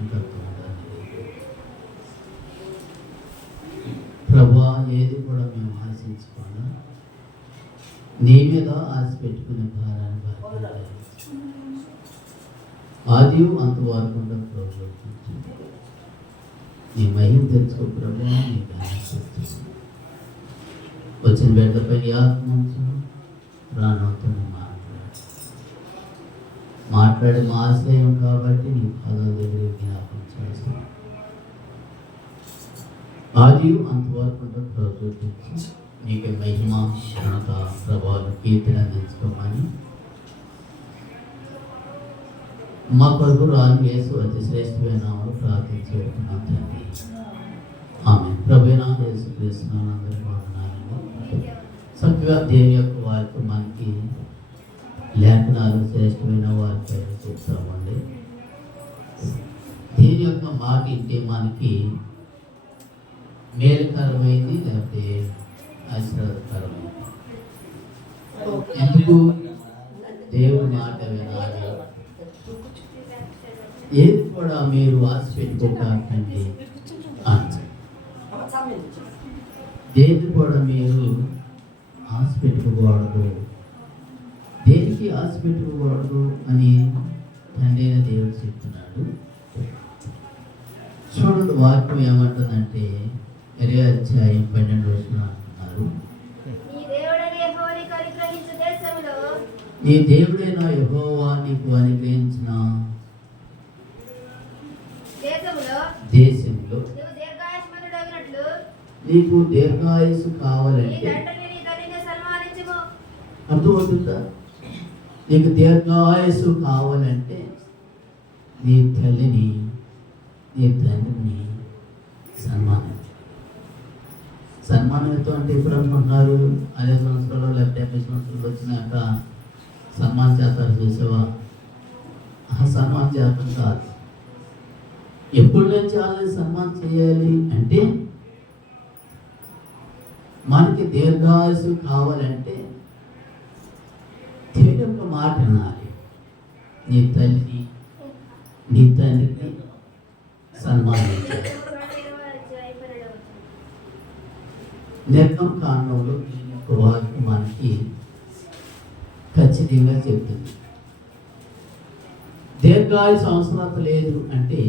రక్షణకర్త ప్రభువా, ఏది కూడా మేము ఆశించకుండా నీ మీద ఆశ పెట్టుకునే భారాన్ని ఆది అంతవరకు ప్రభు నీ మహిమ తెచ్చుకో ప్రభువా. నీ వచ్చిన బిడ్డపై ఆత్మ ప్రాణంతో మాట్లాడే మా ఆశ్రయం కాబట్టి నీ పాదాల దగ్గర జ్ఞాపకం చేస్తాను. ఆది అంతవరకు ప్రభు నీకు మహిమ ఘనత ప్రభావం కీర్తిని అందించుకోమని మా కొరకు రాను యేసు అతి శ్రేష్టమైన నామములో ప్రార్థించుకుంటున్నాం తండ్రి. ఆమె ప్రభువైన యేసు క్రీస్తు అందరికీ వందనాలండి. చక్కగా దేవుని యొక్క వారికి మనకి లేఖనాలు శ్రేష్టమైన వారికి చెప్తామండి. దీని యొక్క మాట ఇంటే మనకి మేలుకరమైంది లేకపోతే ఆశీర్వాదకరమైంది. ఎందుకు దేవుడి మాట వినాలి, ఏది కూడా మీరు ఆశ పెట్టుకోకండి. దేని కూడా మీరు ఆశ పెట్టుకోకూడదు, దేనికి ఆశ పెట్టుకోకూడదు అని తండ్రి అయిన దేవుడు చెప్తున్నాడు. చూడండి, వాక్యం ఏమంటుందంటే 20 అధ్యాయం 12 రోజున అంటున్నారు, నీ దేవుడైన యెహోవా నీకు అనుగ్రహించిన దేశంలో నీకు దీర్ఘాయుసు కావాలంటే అర్థమవుతుందా? నీకు దీర్ఘాయుసు కావాలంటే నీ తల్లిని నీ తండ్రిని సన్మానంతో అంటే ఎప్పుడు అనుకుంటున్నారు? 5 సంవత్సరాలు లేకపోతే 50 సంవత్సరాలు వచ్చినాక సన్మానం చేస్తారు చూసావా? ఆ సన్మానం చేస్తాం కాదు. ఎప్పుడు నుంచి వాళ్ళని సన్మానం చేయాలి అంటే మనకి దీర్ఘాయుసు కావాలంటే దేవుని యొక్క మాట వినాలి. నీ తల్లిని నీ తండ్రిని సన్మానించాలి. నిర్గమకాండంలో దీని యొక్క వాక్యం మనకి ఖచ్చితంగా చెప్తుంది. దీర్ఘాయుసు అవసరత లేదు అంటే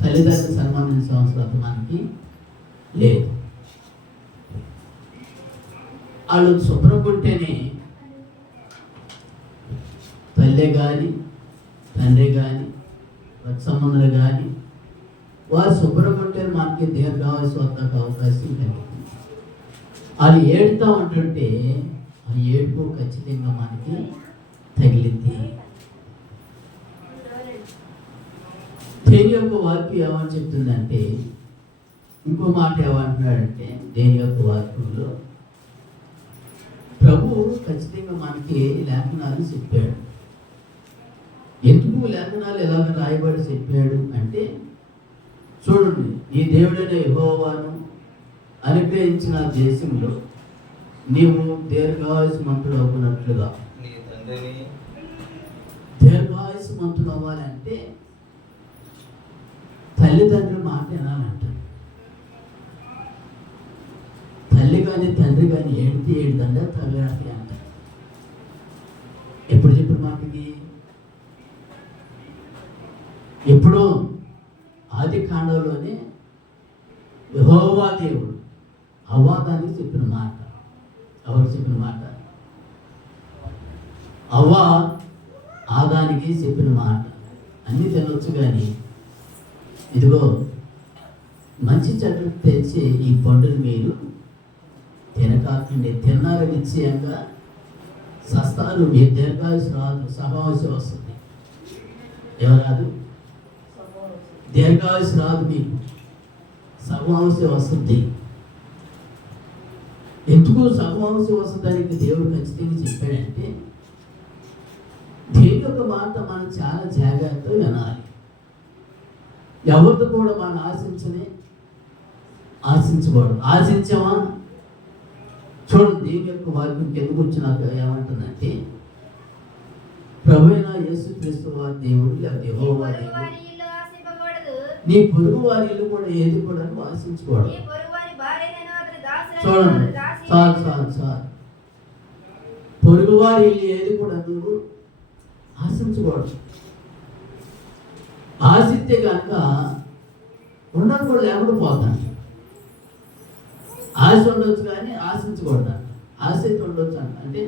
తల్లిదండ్రులు సన్మానించే అవసరత మనకి లేదు. వాళ్ళు శుభ్రం ఉంటేనే తల్లి కానీ తండ్రి కానీ రక్త సంబంధాలు కానీ వారు శుభ్రం ఉంటే మనకి దీర్ఘాయుసు వద్దకు అవకాశం కలుగుతుంది. వాళ్ళు ఏడుతూ ఉంటుంటే ఆ ఏడుపు ఖచ్చితంగా మనకి తగిలింది. దేని యొక్క వాక్యం ఏమని చెప్తుందంటే, ఇంకో మాట ఏమంటున్నాడంటే దేని యొక్క వాక్యంలో ప్రభువు ఖచ్చితంగా మనకి లేఖనాలు చెప్పాడు. ఎందుకు లేఖనాలు ఎలాగ రాయబడి చెప్పాడు అంటే, చూడండి, నీ దేవుడైన యెహోవాను అనుగ్రహించిన దేశంలో నీవు దీర్ఘాయుష్మంతుడు అవ్వనట్లుగా. దీర్ఘాయుష్మంతుడు అవ్వాలంటే తల్లిదండ్రులు మాట వినాలంట. తల్లి కానీ తండ్రి కానీ ఏడుదంటే తల్లి అంట. ఎప్పుడు చెప్పిన మాటకి? ఎప్పుడో ఆది కాండంలోనే యెహోవా దేవుడు అవ్వాదానికి చెప్పిన మాట. ఎవరు చెప్పిన మాట? అవ్వ ఆదానికి చెప్పిన మాట. అన్నీ తినొచ్చు కానీ ఇదిగో మంచి చెట్లు తెచ్చి ఈ పండుని మీరు తినకాకండి, తిన్నారు నిశ్చయంగా సస్తారు, మీ దీర్ఘాయుసు రాదు, సహవాసు వస్తుంది. ఎవరాదు? దీర్ఘాయుసు రాదు, మీకు సహవాసు వస్తుంది. ఎందుకు సహవాసు వస్తుందానికి దేవుడు ఖచ్చితంగా చెప్పాడంటే, దేవుని యొక్క మాట మనం చాలా జాగ్రత్తగా వినాలి. ఎవరితో కూడా మనం ఆశించకూడదు. ఆశించామా? చూడండి, దేవుని యొక్క వాక్యం ఎందుకు వచ్చినాక ఏమంటుందంటే, ప్రభువైన యేసుక్రీస్తు వారి దేవుడు లేకపోతే యెహోవా దేవుడు నీ పొరుగు వారి ఇల్లు కూడా ఏది కూడా ఆశించుకోవడం. చూడండి, చాలు పొరుగు వారి ఇల్లు ఏది కూడా నువ్వు ఆశించుకోవడం. ఆశిస్తే కనుక ఉండడం కూడా లేకుండా పోతాను. ఆశ ఉండొచ్చు కానీ ఆశించకూడదు. ఆశ అయితే ఉండొచ్చు అంటే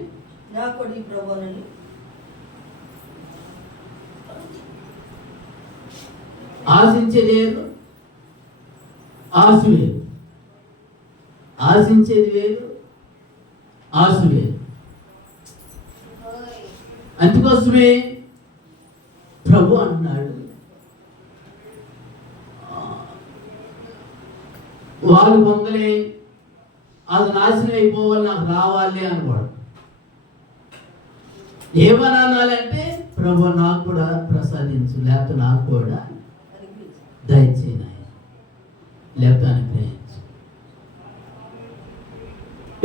ఆశించేది వేరు, ఆశ వేరు. ఆశించేది వేరు, ఆశ వేరు. అందుకోసమే ప్రభు అంటున్నాడు, వాళ్ళు పొందలే అది నాశనం అయిపోవాలి, నాకు రావాలి అనుకోడు. ఏమని అనాలంటే ప్రభు నాకు కూడా ప్రసాదించు, లేకపోతే నాకు కూడా దయచేయి, లేకపోతే అనుగ్రహించు.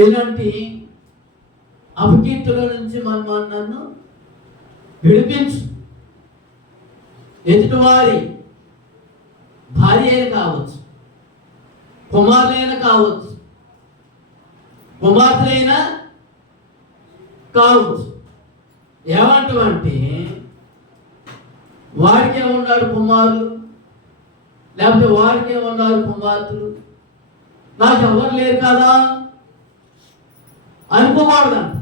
ఇలాంటి అపకీర్తుల నుంచి నన్ను విడిపించు. ఎదుటివారి భార్య అయినా కావచ్చు, కుమారులైనా కావచ్చు, కుమార్తెలైనా కావచ్చు. ఏమంటామంటే వాడికే ఉన్నారు కుమారులు, లేకపోతే వాడికే ఉన్నారు కుమార్తెలు, నాకు ఎవరు లేరు కదా అనుకోకూడదంట.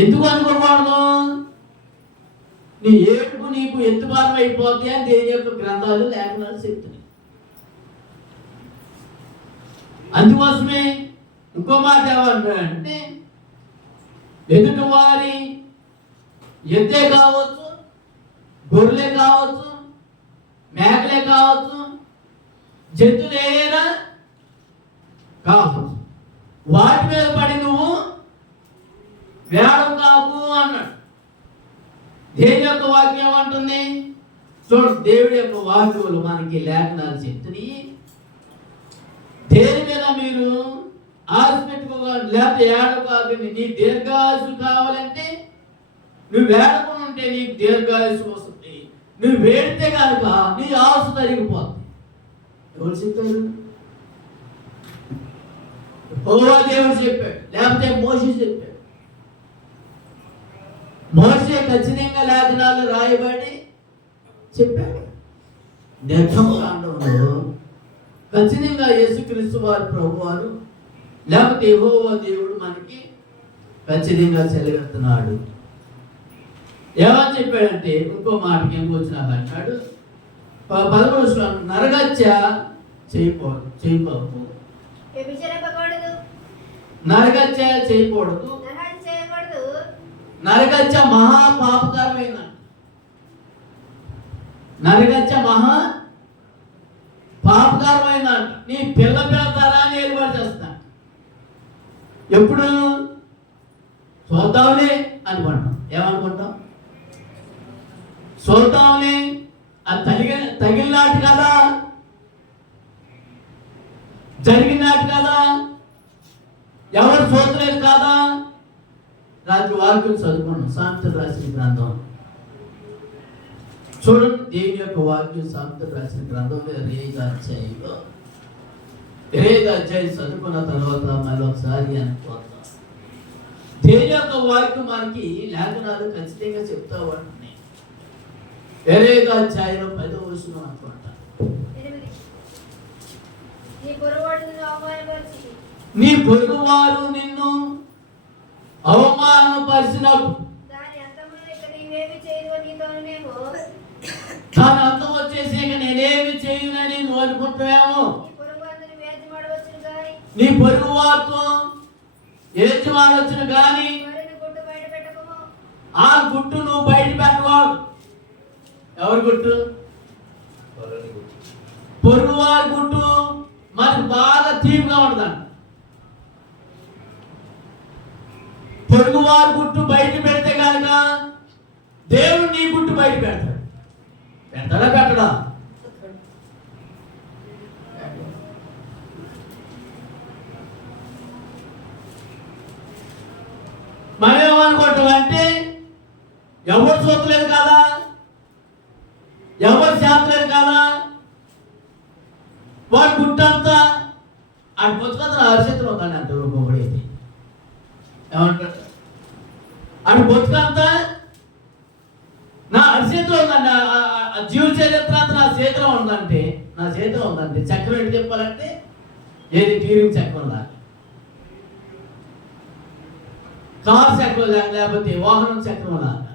ఎందుకు అనుకోకూడదు? నీ ఏడుపు నీకు ఎత్తుబారం అయిపోద్ది అని దేని యొక్క గ్రంథాలు లేఖనాలు చెప్తున్నాయి. అందుకోసమే ఇంకో మాట ఏమంటారంటే ఎదుటి వారి ఎద్దే కావచ్చు, గొర్రెలే కావచ్చు, మేకలే కావచ్చు, జంతువులు ఏదైనా కావచ్చు, వాటి మీద పడి నువ్వు వేడం కాకు అన్నాడు. దేవుని యొక్క వాక్యం ఏమంటుంది? చూడు, దేవుడి యొక్క వాక్యములు మనకి లేఖనాలు చెప్తున్నాయి. దేని మీద మీరు ఆశ పెట్టుకోవాలి, లేకపోతే ఏడవకాకండి. నీ దీర్ఘాయుసు కావాలంటే నువ్వు వేడకుండా ఉంటే నీకు దీర్ఘాయుసు వస్తుంది. నువ్వు వేడితే కనుక నీ ఆశ తరిగిపోతుంది. ఎవరు చెప్పారు? యెహోవా దేవుడు చెప్పాడు, లేకపోతే మోషే చెప్పాడు. మోషే ఖచ్చితంగా లేఖనాలు రాయబడి చెప్పాడు. నిర్గమకాండంలో ఖచ్చితంగా యేసుక్రీస్తు వారి ప్రభువారు లేకపోతే యెహోవా దేవుడు మనకి ఖచ్చితంగా సెలవెత్తున్నాడు. ఏమని చెప్పాడంటే ఇంకో మాటకి ఏం వచ్చినాక అంటాడు 11 నరగత్య చేయకూడదు, నరగత్య చేయకూడదు. నరగత్య మహా పాపకరమైన, నరగత్య మహా పాపకరమైన. నీ పిల్ల తరాన్ని ఏర్పాటు చేస్తా. ఎప్పుడు చూద్దాంలే అనుకుంటాం. ఏమనుకుంటాం? చూద్దాంలే, అది తగిలినాటి కదా, జరిగినాటి కదా, ఎవరు చూడలేదు కదా. రాత్రి వాక్యం చదువుకున్నాం, సామెతలు రాసిన గ్రంథం. చూడండి, దేవుని యొక్క వాక్యం సామెతలు రాసిన గ్రంథంలో 25 అధ్యాయం చదువుకున్న తర్వాత మళ్ళీ ఒకసారి అనుకోతాం. దేవుని యొక్క వాక్యం మనకి లేఖనాలు ఖచ్చితంగా చెప్తా ఉంటున్నాయి. 25 అధ్యాయం 10వ వచనం అనుకుంటా. నీ పొరుగువారు నిన్ను అవమానపరిచినప్పుడు దాని అంతం వచ్చేసి నేనేమి చేయనని నువ్వు అనుకుంటున్నావు. నీ పొరుగు వారితో ఏడ్చి వాడొచ్చును కానీ ఆ గుట్టు నువ్వు బయట పెట్టకూడదు. ఎవరి గుట్టు? పొరుగు వారి గుట్టు మనకు బాగా తీపిగా ఉంటుందంట. పొరుగు వారి గుట్టు బయట పెడితే కనుక దేవుడు నీ గుట్టు బయట పెడతాడు. పెడతాడా పెట్టడా? మనం ఏమనుకుంటాం అంటే చేతలేదు కదా, ఎవరు చేతలేదు కదా, వాడు గుట్టంతా ఆడు బతుకంతా నా అరిచేతిలో ఉందండి అంటారు ఒక్కొక్కడైతే. ఏమంటాడు? ఆడు బతుకంతా నా అరిచేతిలో ఉందండి, జీవ చరిత్ర అంతా నా చేతిలో ఉందంటే, నా చేతిలో ఉందంటే చక్రం ఏంటి చెప్పాలంటే ఏది ట్యూరింగ్ చక్రం లాగా, కారు చక్రం లేకపోతే వాహనం చక్రం లాగా.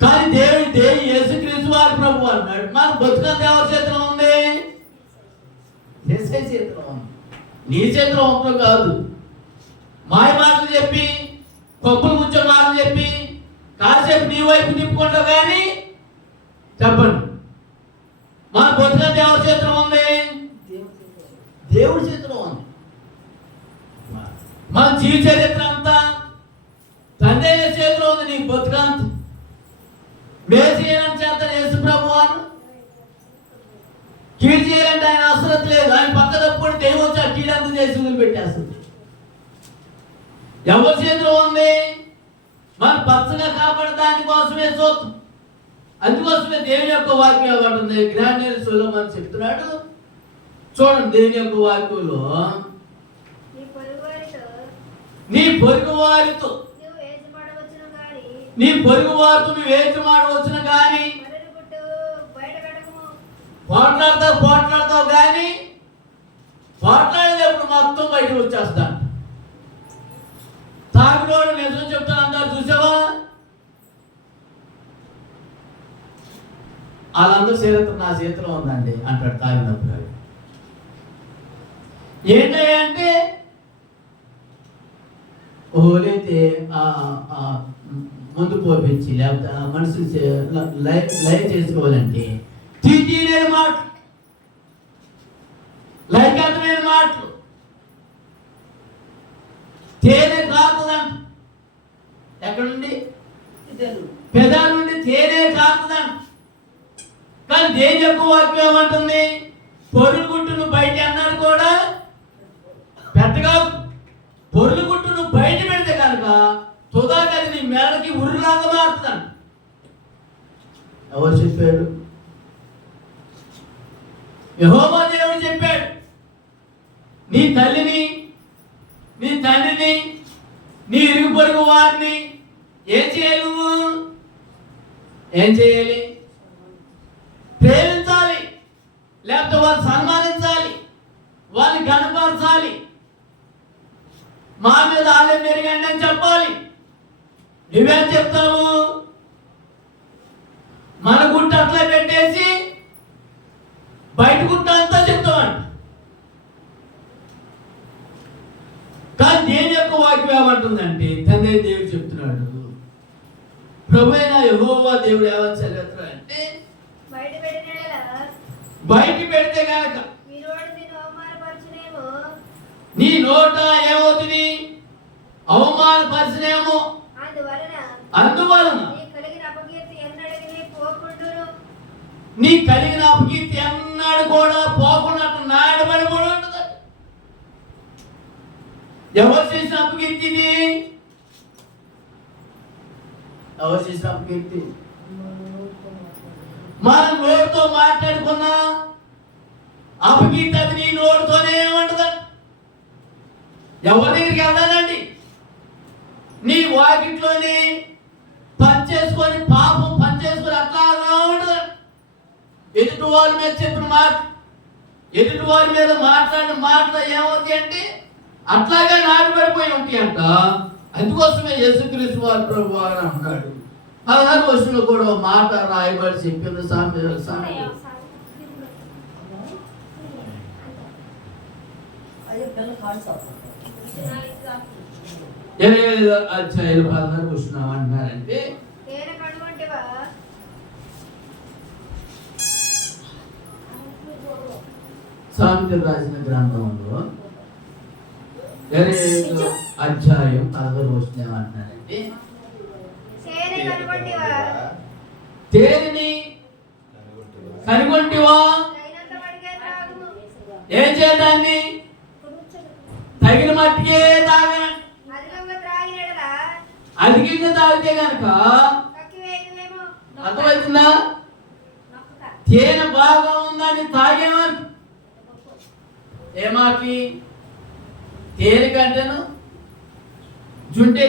కానీ దేవుడి యేసుక్రీస్తు వారి ప్రభు అన్నాడు మన బతుకంత ఎవరి చేతిలో ఉంది? యేసయ్య చేతిలో ఉంది. నీ చేతిలో ఉందో కాదు. మాయ మాటలు చెప్పి, కొప్పులు ముచ్చే మాటలు చెప్పి కాసేపు నీ వైపు తిప్పుకుంటావు. కానీ చెప్పండి, మన బతుకంత ఎవరి చేతిలో ఉంది? దేవుడి చేతిలో ఉంది. మన జీవిత చరిత్ర అంతా తండ్రి చేతిలో ఉంది. నీ బతుకంత వేసేయాలని చేస్తాను యేసు ప్రభు వారు. కీడు చేయాలంటే ఆయన అవసరం లేదు. ఆయన పక్క తప్పుడు దైవం వచ్చి ఆ కీడంతా చేసి వదిలిపెట్టేస్తుంది. ఎవరి చేతిలో ఉంది? మనం పచ్చగా కాపాడే దానికోసమే చూద్దాం. అందుకోసమే దేవుని యొక్క వాక్యం పడుతుంది. జ్ఞాని సొలొమోను చెప్తున్నాడు, చూడండి దేవుని యొక్క వాక్యంలో, నీ పొరుగు వారితో నువ్వు ఏచి మాడవచ్చును కానీ పోట్లాడతావు కానీ పోట్లాడేటప్పుడు మొత్తం బయటకు వచ్చేస్తాను. తాగులోడు నిజం చెప్తాను అంటారు, చూసావా? వాళ్ళందరూ చరిత్ర నా చేతిలో ఉందండి అంటాడు తాగినప్పుడు. ఏంటంటే ఓలైతే ముందు పోపించి లేకపోతే మనుషులు లైవ్ చేసుకోవాలంటే తీయలేని మాటలు, లైకమైన మాటలు, తేనె కారుతుందంట. ఎక్కడ నుండి? పెదాల నుండి తేనె కారుతుందంట. కానీ దేని యొక్క వాక్యం ఏమంటుంది? పొరుగు గుట్టును బయట అన్నారు కూడా పెట్టగా, పొరుగు గుట్టును బయట పెడితే కనుక తుదాకది నీ మేడకి ఉర్రులాగా మారుతుందంట. ఎవరు చెప్పాడు? యెహోవా దేవుడు చెప్పాడు. నీ తల్లిని, నీ తండ్రిని, నీ ఇరుగు పొరుగు వారిని ఏం చేయాలి? నువ్వు ఏం చేయాలి? ప్రేమించాలి, లేకపోతే వారిని సన్మానించాలి, వారిని గణపరచాలి, మా మీద ఆలయం మెరుగండి అని చెప్పాలి. నువ్వేం చెప్తావు? మన గుట్ట అట్లా పెట్టేసి బయట గుట్ట అంతా చెప్తామంట. కానీ దేని యొక్క వాక్యం ఏమంటుందంటే, తండ్రి దేవుడు చెప్తున్నాడు, ప్రభు అయిన యెహోవా దేవుడు ఏమని చదువుతాడు అంటే, బయట పెడితే కనుక నీ నోట ఏమవుతుంది? అవమానపరిచినేమో. అందువలన నీ కలిగిన అపకీర్తి ఎన్నాడు కూడా పోకుండా నాయడబడి కూడా ఉంటుంది. ఎవరు చేసిన అపకీర్తి? ఎవరు చేసిన అపకీర్తి? మనం నోటితో మాట్లాడుకున్నా అపకీర్తి అది నీ నోటితోనే ఉంటుందండి. ఎవరి దగ్గరికి వెళ్దానండి? నీ వాకిట్లోని పనిచేసుకొని పాపం పనిచేసుకొని అట్లాగా ఉంటుంది. ఎదుటి వారి మీద చెప్పిన మాట, ఎదుటి వారి మీద మాట్లాడిన మాటలు ఏమవుతాయి అంటే అట్లాగే నాటిపడిపోయి ఉంటాయి అంట. అందుకోసమే యేసుక్రీస్తు వారి ప్రభు అని అన్నాడు. 16వ వచనంలో కూడా మాట రాయబడి చెప్పింది. అధ్యాయులు 16 వచనం అంటున్నారంటే, సామెతలు రాసిన గ్రంథంలో 25వ అధ్యాయం 16వ వచనం ఏమంటున్నారంటే, తేనెని కనుగొంటివా? ఏం చేద్దాన్ని? తగిన మట్టికే తాగ. అధికంగా తాగితే కనుక వచ్చిందా? తేనె బాగా ఉందని తాగేమని ఏమాకి తేనె కంటేను జుంటే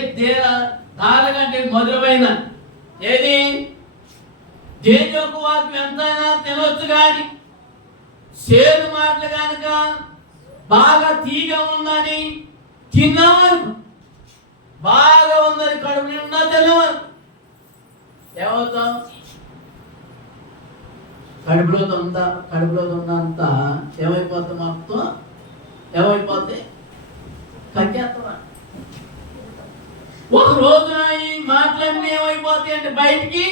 దార కంటే మధురమైన ఏది దేని యొక్క వాక్యం ఎంతైనా తినొచ్చు కానీ చేదు మాటలు కనుక బాగా తీగ ఉందని తిన్నామను, బాగా ఉందని కడుపు నిండా తినవను ఏమవుతాం? కడుపులో ఉందంతా ఏమైపోతాం? మొత్తం ఏమైపోతే కక్కేస్తాం. ఒక రోజున ఈ మాటలన్నీ ఏమైపోతాయి అంటే బయటికి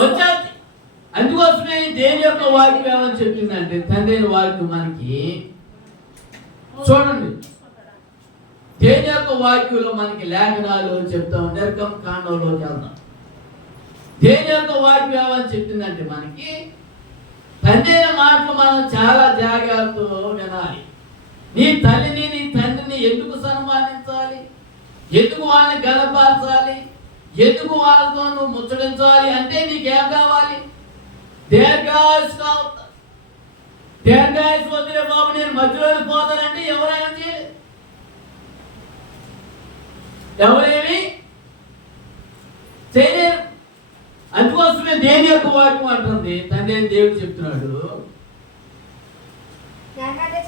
వచ్చేది. అందుకోసమే దేని యొక్క వాక్యం ఏమని చెప్పిందంటే, తండ్రి వాక్యం మనకి చూడండి, దేని యొక్క వాక్యంలో మనకి లేఖనాలు చెప్తాం. నిర్గమ కాండంలోకి వెళ్దాం. దేని యొక్క వాక్యం ఏమని చెప్తుందంటే మనకి తండ్రి మాటలు మనం చాలా జాగ్రత్తతో వినాలి. నీ తల్లిని నీ తండ్రిని ఎందుకు సన్మానించాలి, ఎందుకు వాళ్ళని గనపరచాలి, ఎందుకు వాళ్ళతో నువ్వు ముచ్చటించాలి అంటే నీకేం కావాలి? దీర్ఘాయుష్ కావాలి. దీర్ఘాయుష్ వద్దులే బాబు, నేను మధ్యలో పోతానంటే ఎవరైనా ఎవరేమి చేయలేరు. అందుకోసమే దేని యొక్క వాక్యం అంటుంది, తండ్రి దేవుడు చెప్తున్నాడు,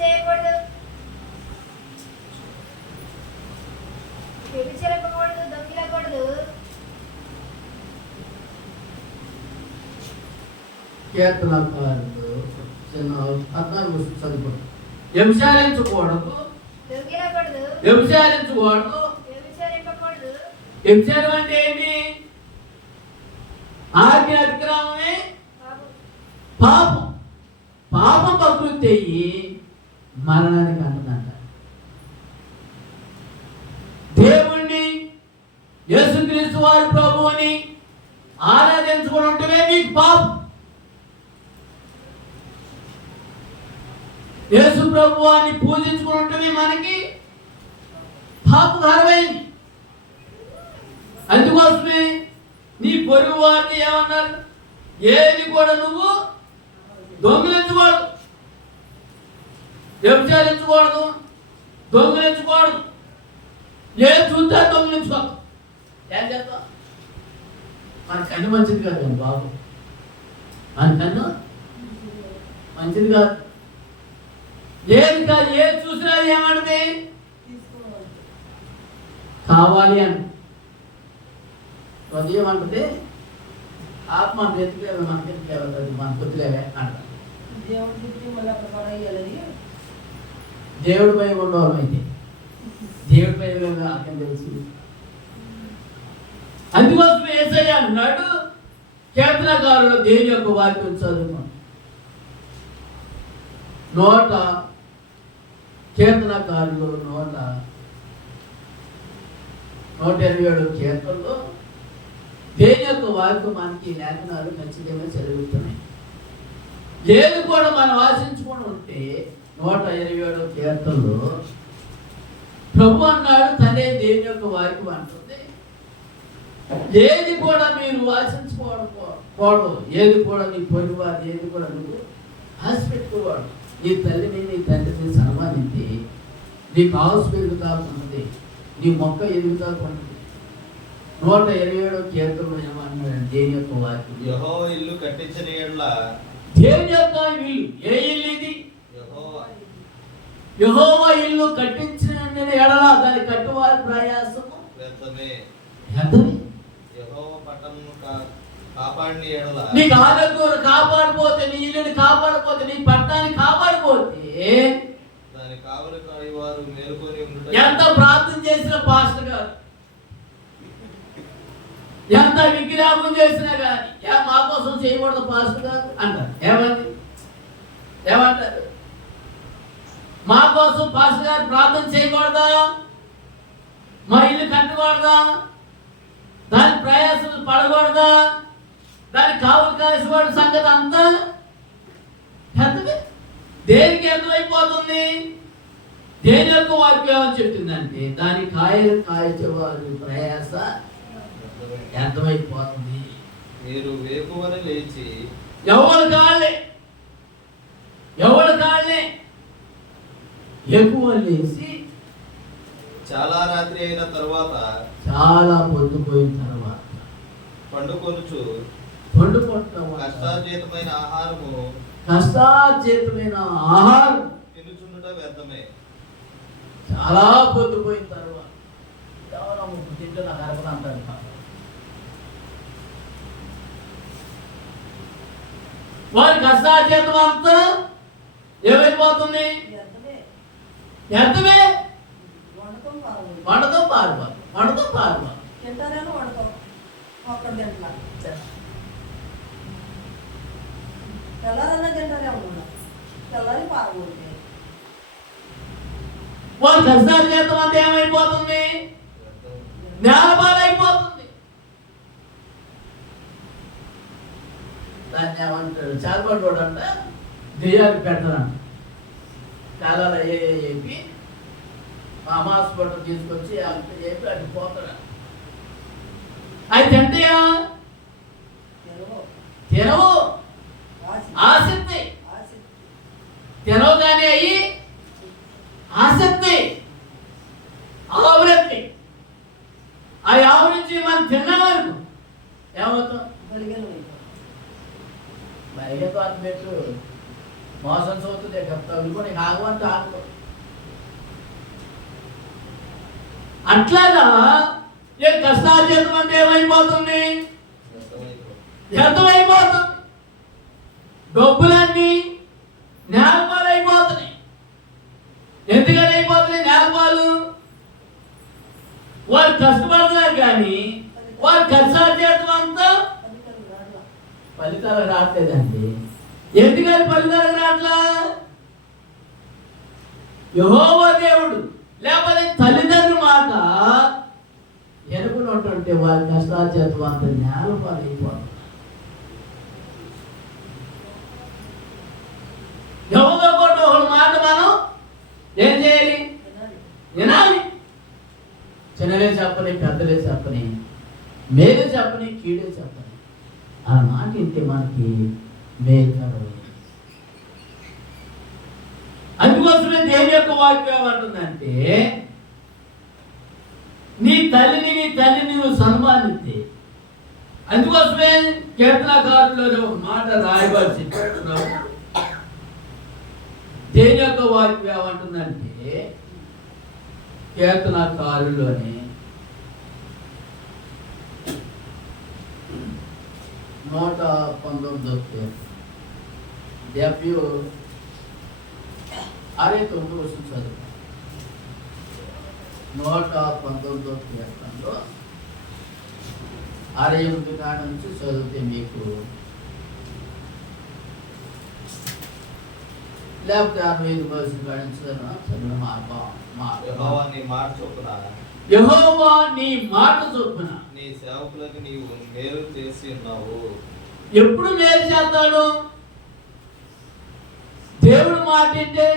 చేయకూడదు, దొంగిలకూడదు, కీర్తనకారులు వ్యభిచారించకూడదు, వ్యభిచారించకూడదు. వ్యభిచారం అంటే ఏంటి? ఆజ్ఞ అతిక్రమమే పాపం. పాపం ప్రకృతి అయ్యి మరణానికి అంటుందంట. దేవుణ్ణి యేసుక్రీస్తు వారి ప్రభువుని ఆరాధించుకుని ఉంటేనే మీకు పాపం. యేసు ప్రభువాన్ని పూజించుకుని ఉంటేనే మనకి పాపకరమైంది. అందుకోసమే నీ పొరుగు వారిని ఏమన్నారు? ఏది కూడా నువ్వు దొంగిలించకూడదు, వ్యభిచారించకూడదు, దొంగిలించకూడదు. ఏది చూస్తే దొంగిలించుకోదు. ఏం చేస్తాం? మన కన్ను మంచిది కాదు బాబు, మన కన్ను మంచిది కాదు. ఏది కాదు, ఏది చూసినా ఏమంటది? కావాలి అని హృదయం అంటది, ఆత్మ ఎత్తుకే మనకి మన కొద్దిలేవే అంటారు. దేవుడి పై ఉండవరం అయితే దేవుడి పై అర్థం తెలుసు. అందుకోసం యేసయ్య అన్నాడు, కీర్తనకారుడు దేవుని యొక్క వాక్యం చదువు నోట, కీర్తనకారులు 127 కీర్తనలో దేని యొక్క వాక్యం మనకి లేఖనాలు ఖచ్చితంగా చదువుతున్నాయి. లేదు కూడా మనం ఆశించుకొని ఉంటే 127 కీర్తనలో ప్రభు అన్నాడు, తనే దేని యొక్క వాక్యం అంటుంది, ఏది కూడా మీరు ఆశించుకోవడం, ఏది కూడా నీ పొరుగువారు, ఏది కూడా నువ్వు ఆశ పెట్టుకోవాడు. నీ తల్లిని నీ తండ్రిని సన్మానించి నీకు హౌస్ పెరుగుతా ఉన్నది, నీ మొక్క ఎదుగుతా ఉన్నది. 127 కీర్తనలో ఏమన్నాడు దేని యొక్క వాక్యం? యెహోవా ఇల్లు కట్టించిన యెడల, దేవుని యొక్క ఇల్లు, ఏ ఇల్లు ఇది? యెహోవా ఇల్లు కట్టించిన ఎడల దాని కట్టువారి ప్రయాసము వ్యర్థమే. యెహోవా పట్టణమును కాపాడిన యెడల, నీకు ఆరోగ్యం కాపాడిపోతే, నీ ఇల్లుని కాపాడిపోతే, నీ పట్టణాన్ని కాపాడిపోతే దాని కావలి వారు మేలుకొని ఉండుట. ఎంత ప్రార్థన చేసిన పాస్టర్ గారు, ఎంత విజ్ఞాపం చేసినా కానీ మా కోసం చేయకూడదు పాస్టర్ గారు అంటారు. ఏమంటారు? మా కోసం పాస్టర్ గారు ప్రార్థన చేయకూడదా? మా ఇల్లు కట్టకూడదా? దాని ప్రయాసాలు పడకూడదా? దానికి కావలి కాసేవాడి సంగతి అంతా పెద్దది. దేనికి అర్థమైపోతుంది? దేని యొక్క వాక్యం ఏమని చెప్తుందంటే దాని కాయచేవారి ప్రయాస అర్థమైపోతుంది. మీరు వేకువని లేచి ఎవరి కాళ్ళే ఎక్కువ లేచి చాలా రాత్రి అయిన తర్వాత చాలా పొద్దుపోయిన తర్వాత పండుకొనుచు కష్టార్జితమైన ఆహారం తినుచుండుట వ్యర్థమే. చాలా పొద్దుపోయిన తర్వాత కేవలం తింటే నాకు అరకలు అంటారు. వారి కష్టార్జితం అంతా ఏమైపోతుంది? వ్యర్థమే. వండతో పారుబా తింటారేమో వండతాం ఒక్కడ తింటున్నా తెల్లారన్నా తింటారేమో తెల్లారి పారబోతే వారి కష్టార్జితం అంతా ఏమైపోతుంది? నేలపాలైపోతుంది. దాన్ని ఏమంటాడు? చేపడు అంట దెయ్యాలు పెట్టరంట. కాలాలు చెప్పి హాస్పిటల్ తీసుకొచ్చి చెప్పి అటు పోతాడు. అవి తింటాయా? తినవు. ఆసక్తి తినవు. కానీ అయ్యి ఆసక్తి ఆవృత్తి. అవి ఆవరించి మనం తిన్నామనుకో ఏమవుతాం? బలిగతో అది పెట్టు మోసం చూస్తుంది తగులుకో నీకు ఆగమంటే ఆగుకో. అట్లాగా ఏ కష్టార్జితం అంటే ఏమైపోతుంది? వ్యర్థమైపోతుంది. డబ్బులన్నీ నేలపాలు అయిపోతున్నాయి. ఎందుకని అయిపోతున్నాయి నేలపాలు? వారు కష్టపడుతున్నారు కానీ వారి కష్టార్జితం అంతా ఫలితాలు రావట్లేదండి. ఎందుకని ఫలితాలు రావట్లా? యెహోవా దేవుడు లేకపోతే తల్లిదండ్రుల మాట ఎనుకున్నటువంటి వారి కష్టార్జితం అంత నేలపాలు అయిపోతుంది. యెహోవా కూడా ఒక మాట మనం ఏం చేయాలి? వినాలి. చిన్నలే చెప్పని, పెద్దలే చెప్పని, మేలు చెప్పని, కీడే చెప్పని, ఆ మాట ఇంటే మనకి మేలు కలవాలి. అందుకోసమే దేవుని యొక్క వాక్యం ఏమంటుందంటే నీ తల్లిని నీ తండ్రిని నువ్వు సన్మానిస్తే. అందుకోసమే కీర్తనకారులో ఒక మాట రాయవలసి దేవుని యొక్క వాక్యం ఏమంటుందంటే కీర్తనకారులోని 119 చదువు. 119 కీర్తనలో 68 కాడ నుంచి చదివితే మీకు, లేకపోతే 65 వర్షం కాడ నుంచి చదివిన యెహోవా నీ మాట చొప్పున నీ సేవకులకు నీవు మేలు చేసి ఉన్నావు. ఎప్పుడు మేలు చేస్తాడు? దేవుడు మాట వింటే,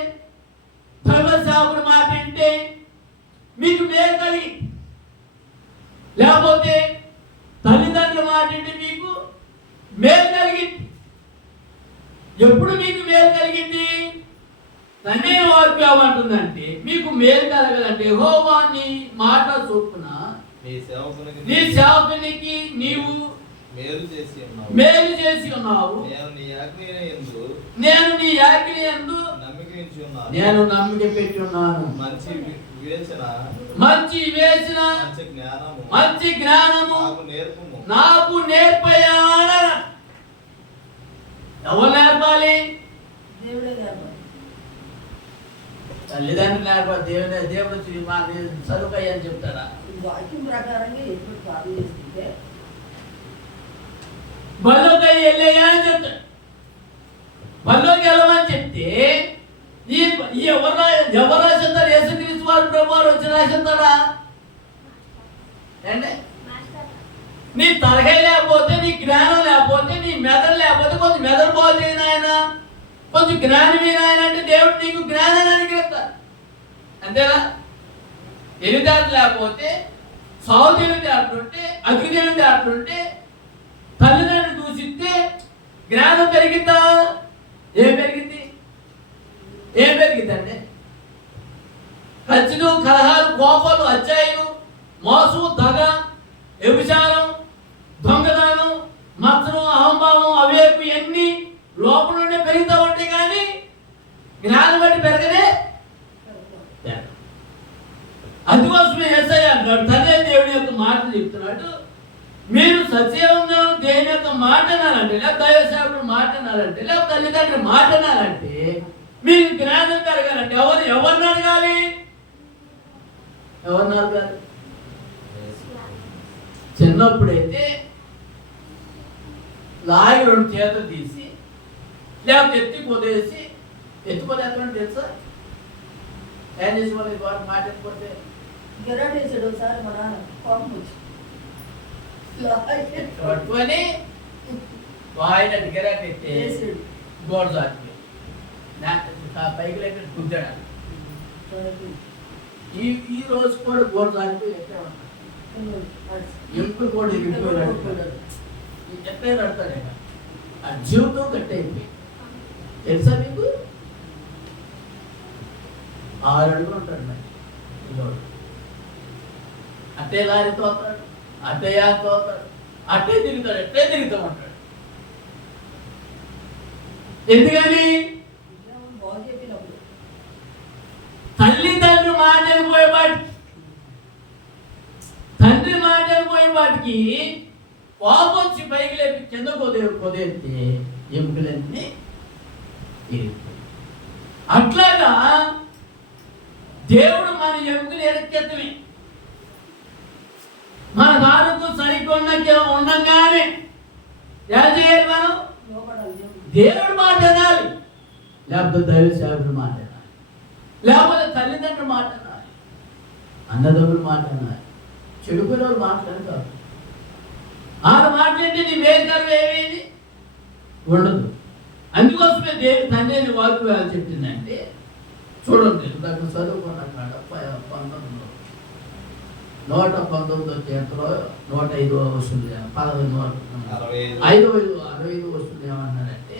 దైవ సేవకుడు మాట వింటే మీకు మేలు కలిగి, లేకపోతే తల్లిదండ్రుల మాట వింటే మీకు మేలు కలిగింది. ఎప్పుడు మీకు మేలు కలిగింది? తనే వాక్యం అంటుందంటే మీకు మేలు కలగదంటే యెహోవా నీ మాట చొప్పున నీ సేవకునికి నీవు మేలు చేసి ఉన్నావు. నేను నీ ఆజ్ఞ యందు నేను నమ్మిక పెట్టి ఉన్నాను. మంచి వివేచన మంచి జ్ఞానము నాకు నేర్పయా. ఎవరు నేర్పాలి? దేవుడే నేర్పాలి. తల్లిదండ్రులు నేర్పాలి. దేవుడు చదువుకయ్య అని చెప్తాడా? వాక్యం ప్రకారంగా ఎప్పుడు ప్రార్థన చేసుకుంటే బల్లోకి వెళ్ళయ్యా అని చెప్తాడు. బల్లోకి వెళ్ళమని చెప్తే ఎవరు రాసింటారు? యేసుక్రీస్తు వారు ప్రభువు వచ్చి రాసింటారా? అంటే నీ తలకాయ లేకపోతే, నీ జ్ఞానం లేకపోతే, నీ మెదడు లేకపోతే కొంచెం మెదడు బాగు చేయను ఆయన, కొంచెం జ్ఞానమైన ఆయన అంటే దేవుడు నీకు జ్ఞానాన్ని అనుగ్రహిస్తాడు. అంతేనా? తెలివితేటలు లేకపోతే, సాగు తెలివితేటలుంటే, అతి తెలివితేటలుంటే, తల్లిదండ్రులు జ్ఞానం పెరిగిందా? ఏం పెరిగింది? ఏం పెరిగిందండి? ఖర్చులు, కలహాలు, కోపాలు, అత్యాయులు, మోసం, దగ, వ్యభిచారం, దొంగదానం, మత్సరం, అహంభావం, అవేపు ఇవన్నీ లోపల నుండి పెరుగుతూ ఉంటాయి. కానీ జ్ఞానం బట్టి పెరగదే. అందుకోసమే యేసయ్య అంటాడు, తండ్రి దేవుని యొక్క మాటలు చెప్తున్నాడు. మీరు సత్యంగా దేవుని యొక్క మాట అనాలంటే, లేకపోతే దైవ సేవకుడు మాట అనాలంటే, లేకపోతే తల్లిదండ్రులు మాట అనాలంటే, మీకు జ్ఞానం పెరగాలంటే ఎవరిని అడగాలి? ఎవరిని అడగాలి? చిన్నప్పుడైతే లాగి 2 చేతులు తీసి లేకపోతే ఎత్తుకోదేస్తామని తెలుసా? ఏం చేసుకోవాలి? వాడు మాట ఎత్తుకోతే గిరాట్ వేసాడు ఒకసారి మా నాన్న, కోపం వచ్చి పట్టుకొని ఆయన గిరాట్ ఎత్తే వేసాడు. గోడ దాటి పైకి లేక గుద్దాడు. ఈ రోజు కూడా గోడ దాటి ఎట్లా ఎప్పుడు కూడా ఎట్లా నడతాడు. ఆ జీవితం కట్టయిపోయి తెలుసా మీకు? 6 అడుగులు ఉంటాడు మరి పిల్లోడు. అట్టే లారీ తోతాడు, అట్టే యాన్ తోతాడు, అట్టే తిరుగుతాడు, ఎట్టే తిరుగుతూ ఉంటాడు. ఎందుకని? బాగా చెప్పినప్పుడు తల్లిదండ్రులు మాటలు పోయేవాటికి, తండ్రి మాటలు పోయేవాటికి కోపం వచ్చి పైకి లేపి కింద కొదేస్తే ఎముకలన్నీ తిరిగిపోయి. అట్లాగా దేవుడు మన ఎముకలు ఎరక్కెత్తమే. మన ఆరోగ్యం సరిగ్గా ఉండగానే ఎలా చేయాలి? మనం దేవుడు మాట అనాలి, లేకపోతే దైవ సేవకుడు మాట అనాలి, లేకపోతే తల్లిదండ్రులు మాట అనాలి, అన్నదమ్ములు మాట అనాలి. చెడుకునే వాళ్ళు మాట్లాడి కాదు. ఆరు మాట్లాడితే నీ వేదకరం ఏమేది ఉండదు. అందుకోసమే దేవుడు తండ్రి వాక్యాలు చెప్పిందంటే చూడండి, దాన్ని చదువుకున్న కాడ 119 చేతిలో 105 వస్తుంది, 65 వస్తుంది. ఏమన్నారంటే,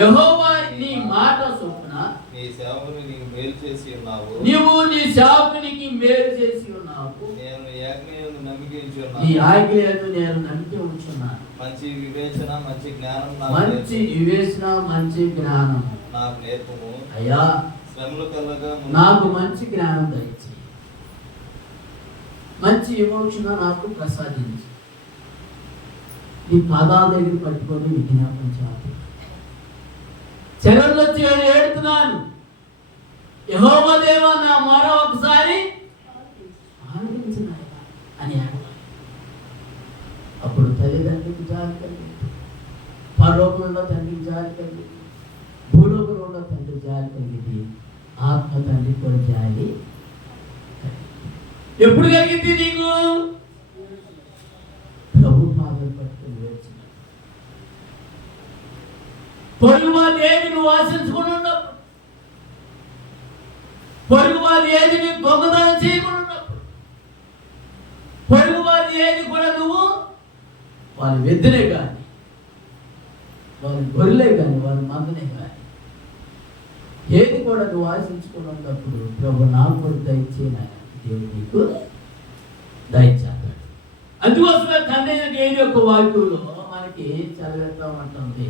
యెహోవా నీ మాట చొప్పున నీ సేవకుని నీకు మేలు చేసి ఉన్నావు, నీవు నీ సేవకునికి మేలు చేసి ఉన్నావు, నేను నీ ఆజ్ఞయందు నమ్మిక ఉంచి నీ ఉన్నాను, ఆజ్ఞయందు నేను నమ్మిక ఉంచున్నాను. మంచి వివేచన మంచి జ్ఞానం మంచి జ్ఞానం నాకు నేర్పుము. అయ్యా, శ్రమలు కలగా నాకు మంచి జ్ఞానం దయచేయి, మంచి విమోచన నాకు ప్రసాదించి, నీ పాదాల దగ్గర పట్టుకొని విజ్ఞాపన చేయాలి. చెరలో వచ్చి ఏడుతున్నాను, యెహోవా దేవా నా మొర ఒకసారి ఆలకించు అని అడగాలి. అప్పుడు తల్లిదండ్రులకు జాలి కలిగింది, పరలోకంలో తండ్రికి జాలి కలిగింది, భూలోకంలో తండ్రి జాలి కలిగింది, ఆత్మ తండ్రి కూడా జాలి. ఎప్పుడు కలిగింది నీకు? ప్రభు పాదాలు పట్టుకుని వేసిన పొరుగు వాళ్ళు ఏది నువ్వు ఆశించుకుని ఉన్నప్పుడు, పొరుగు వాళ్ళు ఏది నువ్వు దొంగతనం చేయకుండా ఉన్నప్పుడు, పొరుగు వాళ్ళు ఏది కూడా నువ్వు వాళ్ళ వెద్దనే కానీ, వాళ్ళ గొర్రెలే కానీ, వాళ్ళ మందనే కానీ ఏది కూడా నువ్వు ఆశించుకుని ఉన్నప్పుడు ప్రభు నాకు కూడా దయచేయన దేవుడు నీకు దయచేస్తాడు. అందుకోసమే తండ్రి దేవుని యొక్క వాక్యంలో మనకి చదివేస్తామంటుంది.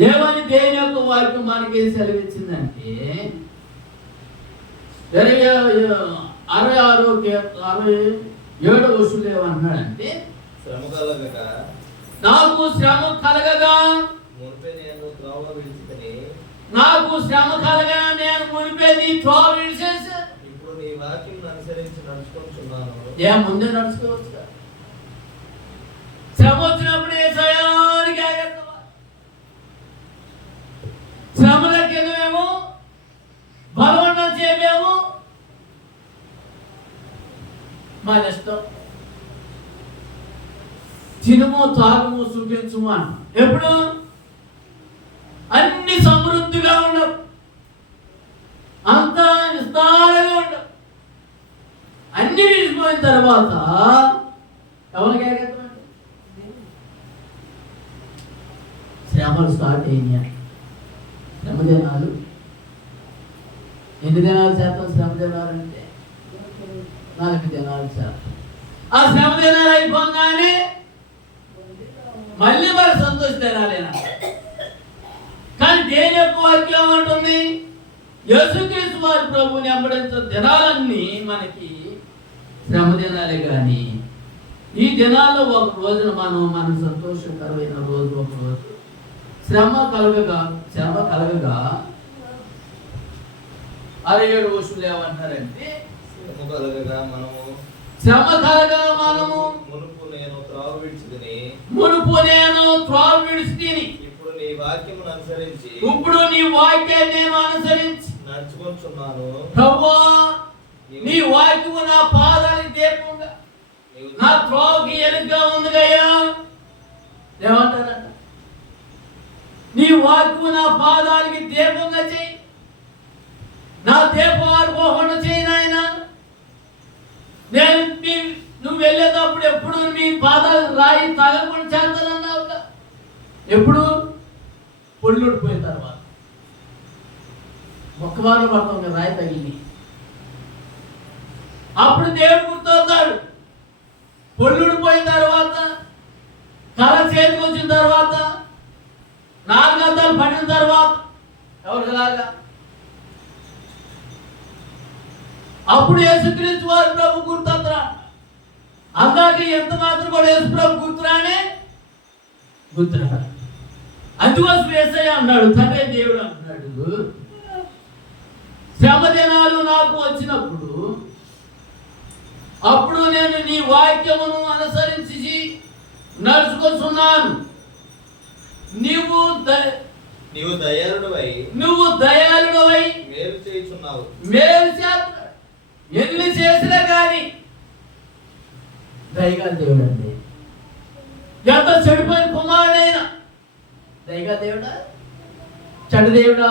దేవాని దేవుని యొక్క వాక్యం మనకి ఏం సెలవిచ్చిందంటే 66 వస్తువులు ఏమన్నాడంటే, శ్రమ కలగక నాకు శ్రమ కలగగా మునిపే నేను త్రోవ విడిచితిని, నాకు శ్రమ కలగా నేను మునిపేది త్రోవ విడిచేసాను. ఇప్పుడు నీ వాక్యం అనుసరించి నడుచుకుంటున్నాను. ముందే నడుచుకోవచ్చు. శ్రమ వచ్చినప్పుడు ఏ సమయానికి ఆగేస్తావా? శ్రమలకి మేము బలవంతం చేయమేమో మన ఇష్టం. తినుము తాగుము సుఖించుము అన్న ఎప్పుడు అన్ని సమృద్ధిగా ఉండవు, అంతా విస్తారంగా ఉండవు. అన్ని విడిపోయిన తర్వాత ఎవరికి ఆగేస్తామండి? శ్రమలు స్టార్ట్ అయినాయి. శ్రమ దినాలు ఎన్ని దినాలు చేస్తాం? శ్రమ దినాలు అంటే 4 దినాలు చేస్తాం. ఆ శ్రమ దినాలు అయిపోగానే మళ్ళీ మరి సంతోష దినాలేనా? కానీ దేని యొక్క వాక్యం ఏమంటుంది? యేసుక్రీస్తు వారి ప్రభువుని వెంబడించిన దినాలన్నీ మనకి శ్రమ దినాలే. కానీ ఈ దినాల్లో ఒక రోజున మనం సంతోషకరమైన రోజు ఒక రోజు శ్రమ కలగగా 67 వర్షులు ఏమంటారంటే శ్రమ కలగగా మనము మునుపు నేను త్రోవ విడిచితిని ఇప్పుడు నీ వాక్యాన్ని నేను అనుసరించి నడుచుకొంచున్నాను. ప్రభువా నీ వాక్యము నా పాదానికి దీపంగా నా త్రోవకి ఎలుగుగా ఉందిగయ్యా. ఏమంటారంట? నీ వాక్యము నా పాదానికి దీపంగా చేయి, నా దీపం ఆరిపోకుండా చేయి నాయన. నేను నువ్వు వెళ్ళేటప్పుడు ఎప్పుడు నీ పాదాలు రాయి తగలకుండా చేస్తానన్నావుగా. ఎప్పుడు? పొల్లుడిపోయిన తర్వాత ఒక్కవారం పడతాం రాయి తగిలి. అప్పుడు దేవుడు గుర్తవుతాడు. పొల్లుడిపోయిన తర్వాత, కళ చేతికి వచ్చిన తర్వాత, 4 అద్దాలు పడిన తర్వాత ఎవరిలాగా అప్పుడు యేసుక్రీస్తు వారి ప్రభు గుర్తురా. అందాక ఎంత మాత్రం కూడా యేసు ప్రభు గుర్తురా. అందుకోసం యేసయ్య అన్నాడు, తండ్రి దేవుడు అంటున్నాడు, శ్రమ దినాలు నాకు వచ్చినప్పుడు అప్పుడు నేను నీ వాక్యమును అనుసరించి నడుచుకొస్తున్నాను. నీవు దయాళుడవై మేలు చేయుచున్నావు. మేలు చేస్తున్నాడు. ఎన్ని చేసినా కానీ దయగా దేవుడు అండి. ఎంత చెడిపోయిన కుమారుడైనా దయగా దేవుడా, చెడు దేవుడా?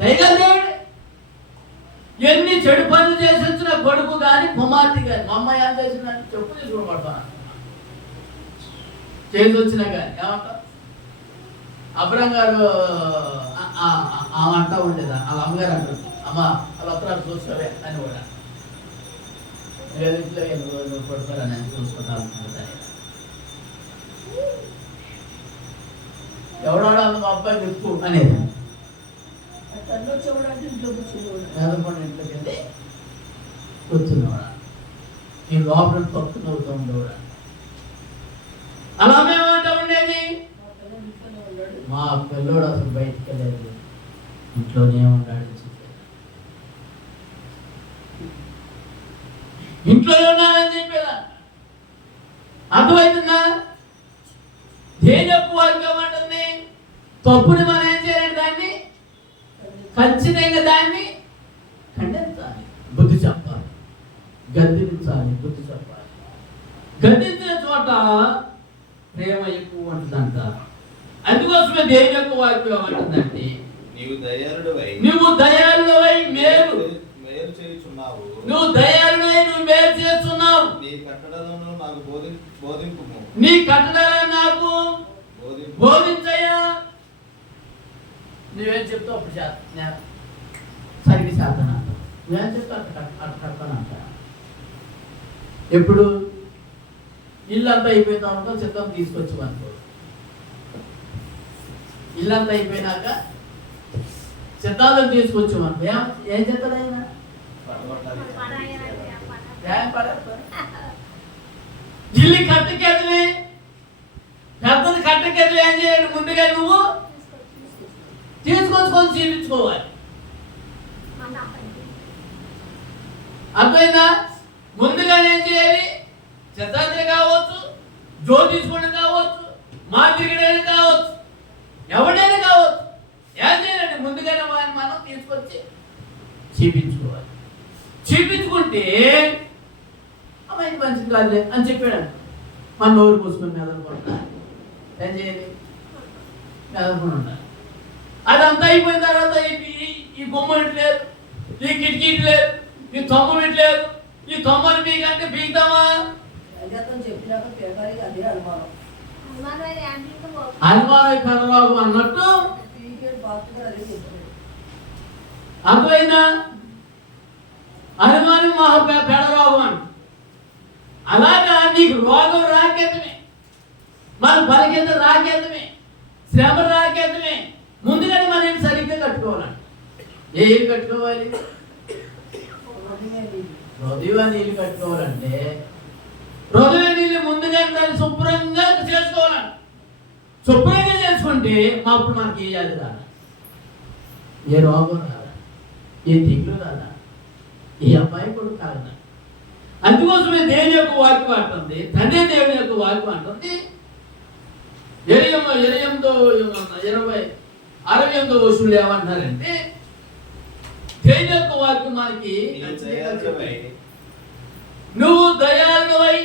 దయగా దేవుడే. ఎన్ని చెడు పనులు చేసి వచ్చిన కొడుకు కానీ కుమార్తె కానీ, మా అమ్మాయి ఏం చేసిందని చెప్పు తీసుకోబడతాను చేసి వచ్చినా కానీ ఏమంటా? అబ్రహం గారు ఆమె అంటా ఉండేదా, వాళ్ళ అమ్మగారు అంటారు, అమ్మ వాళ్ళ ఉత్తరాలు చూసుకోవే అని కూడా ఇంట్లో ఎన్ని రోజులు పడతారని చూసుకుంటాను. ఎవడాడు మా అబ్బాయి చెప్పు అనేది ఇంట్లోకి వెళ్ళి కూర్చున్నవాడా, ఈ లోపల తొక్కు నవ్వుతూ ఉండేవాడా. అలా మేమంటా ఉండేది. మా పిల్లోడు అసలు బయటికి వెళ్ళలేదు, ఇంట్లోనే ఉన్నాడు. ఇంట్లోనే ఉన్నాడని చెప్పేదా? అర్థమవుతుందా? దేని యొక్క వాక్యం అంటుంది? తప్పుని మనం ఏం చేయాలి? దాన్ని ఖచ్చితంగా దాన్ని ఖండించాలి, బుద్ధి చెప్పాలి, గద్దించాలి, బుద్ధి చెప్పాలి. గద్దించిన చోట ప్రేమ ఎక్కువ ఉంటుందంట. అందుకోసమే దేని యొక్క వాక్యం ఏమంటుందంటే నీవు దయాళుడవై మేలు చేయుచున్నావు. నువ్వు దయాళుడై నువ్వు మేలు చేస్తున్నావు. నీ కట్టడలను నాకు బోధింపుము. నీ కట్టడలను నాకు బోధించయ్యా. నువ్వేం చెప్తావు అప్పుడు సరిగ్గా చేస్తాను అంట. నువ్వేం చెప్తావు అట్లా కడతానంట. ఎప్పుడు ఇల్లంతా అయిపోయిందాం అనుకో, సిద్ధం తీసుకొచ్చి అనుకో. ఇల్లంతా అయిపోయినాక సిద్ధాంతం తీసుకొచ్చామనుకో, ఏం చెప్తాడు ఆయన? ఇల్లు కట్టకెళ్ళి పెద్దది కట్టకెళ్ళి ఏం చేయాలి? ముందుగా నువ్వు తీసుకొచ్చుకొని చూపించుకోవాలి. అర్థమైందా? ముందుగా ఏం చేయాలి? సిద్ధాంతం కావచ్చు, జ్యోతిష్కుడు కావచ్చు, మాంత్రికుడైన కావచ్చు, ఎవడైనా కావచ్చు, ఏం చేయాలంటే ముందుగానే వాడిని మనం తీసుకొచ్చి చూపించుకోవాలి. చూపించుకుంటే అమ్మాయి మంచిది కాదులే అని చెప్పాడు. మన నోరు పూసుకొని మెదలుకుంటా ఏం చేయాలి? మెదలుకొని ఉండాలి. అదంతా అయిపోయిన తర్వాత ఈ గుమ్మ ఇట్లేదు, ఈ కిటికీ ఇట్లేదు, ఈ తొమ్మ ఇట్లేదు, ఈ తొమ్మని మీకంటే బీగుతామా? చెప్పినాక అదే అనుమానం. హనుమాన్ యాంటీతో పో. అనుమానం కర్రరోగం అన్నట్టు పీరియడ్ బాక్స్ కూడా అదే చెప్పాడు. అర్థమైందా? అనుమానం మహా పెడరోగం అంట. అలాగా నీకు రోగం రాకేతమే, మన బలహీనత రాకేతమే, శ్రమ రాకేతమే. ముందుగానే మనం సరిగ్గా కట్టుకోవాలంట. ఏం కట్టుకోవాలి? హృదయం నీళ్ళు కట్టుకోవాలంటే హృదయ నీళ్ళు ముందుగా దాన్ని శుభ్రంగా చేసుకోవాలంట. శుభ్రంగా చేసుకుంటే అప్పుడు మనకి ఏ వ్యాధి రాదా, ఏ రోగం రాదా, ఏ తెగులు రాదా, ఈ అబ్బాయి కూడా కాదా. అందుకోసమే దేవుని యొక్క వాక్యం అంటుంది, తండ్రి దేవుని యొక్క వాక్యం అంటుంది. 68 వచనంలో ఏమంటున్నారంటే దేవుని యొక్క వాక్యం మనకి నువ్వు దయాళువై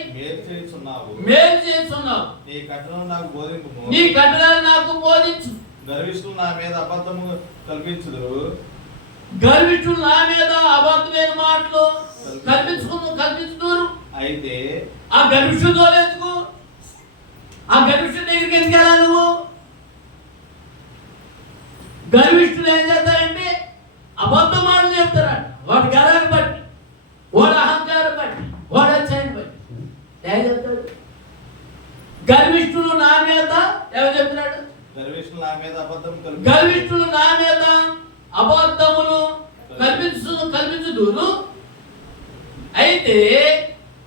మేలు చేస్తున్నావు, నీ కట్టడలు నాకు బోధింపుము, నీ కట్టడలు నాకు బోధించు. గర్విష్ఠులు నా మీద అబద్ధము కల్పించుదురు, గర్విష్ఠులు నా మీద అబద్ధమైన మాటలు కల్పించుతున్నారు. అయితే ఆ గర్విష్ఠుడు ఎందుకు? ఆ గర్విష్ఠుడి దగ్గరికి ఎందుకు వెళ్ళాలి నువ్వు? గర్విష్ఠులు ఏం చేస్తారంటే అబద్ధ మాటలు చెప్తారంట. వాడి గర్వాన్ని బట్టి, వాడి అహంకారం బట్టి, వాడి వచ్చాయని బట్టి ఏం చెప్తాడు? గర్విష్ఠులు నా మీద ఎవరు చెప్తున్నాడు? గర్విష్ఠులు నా మీద గర్విష్ఠులు నా మీద అబద్ధములు కల్పించుదురు. అయితే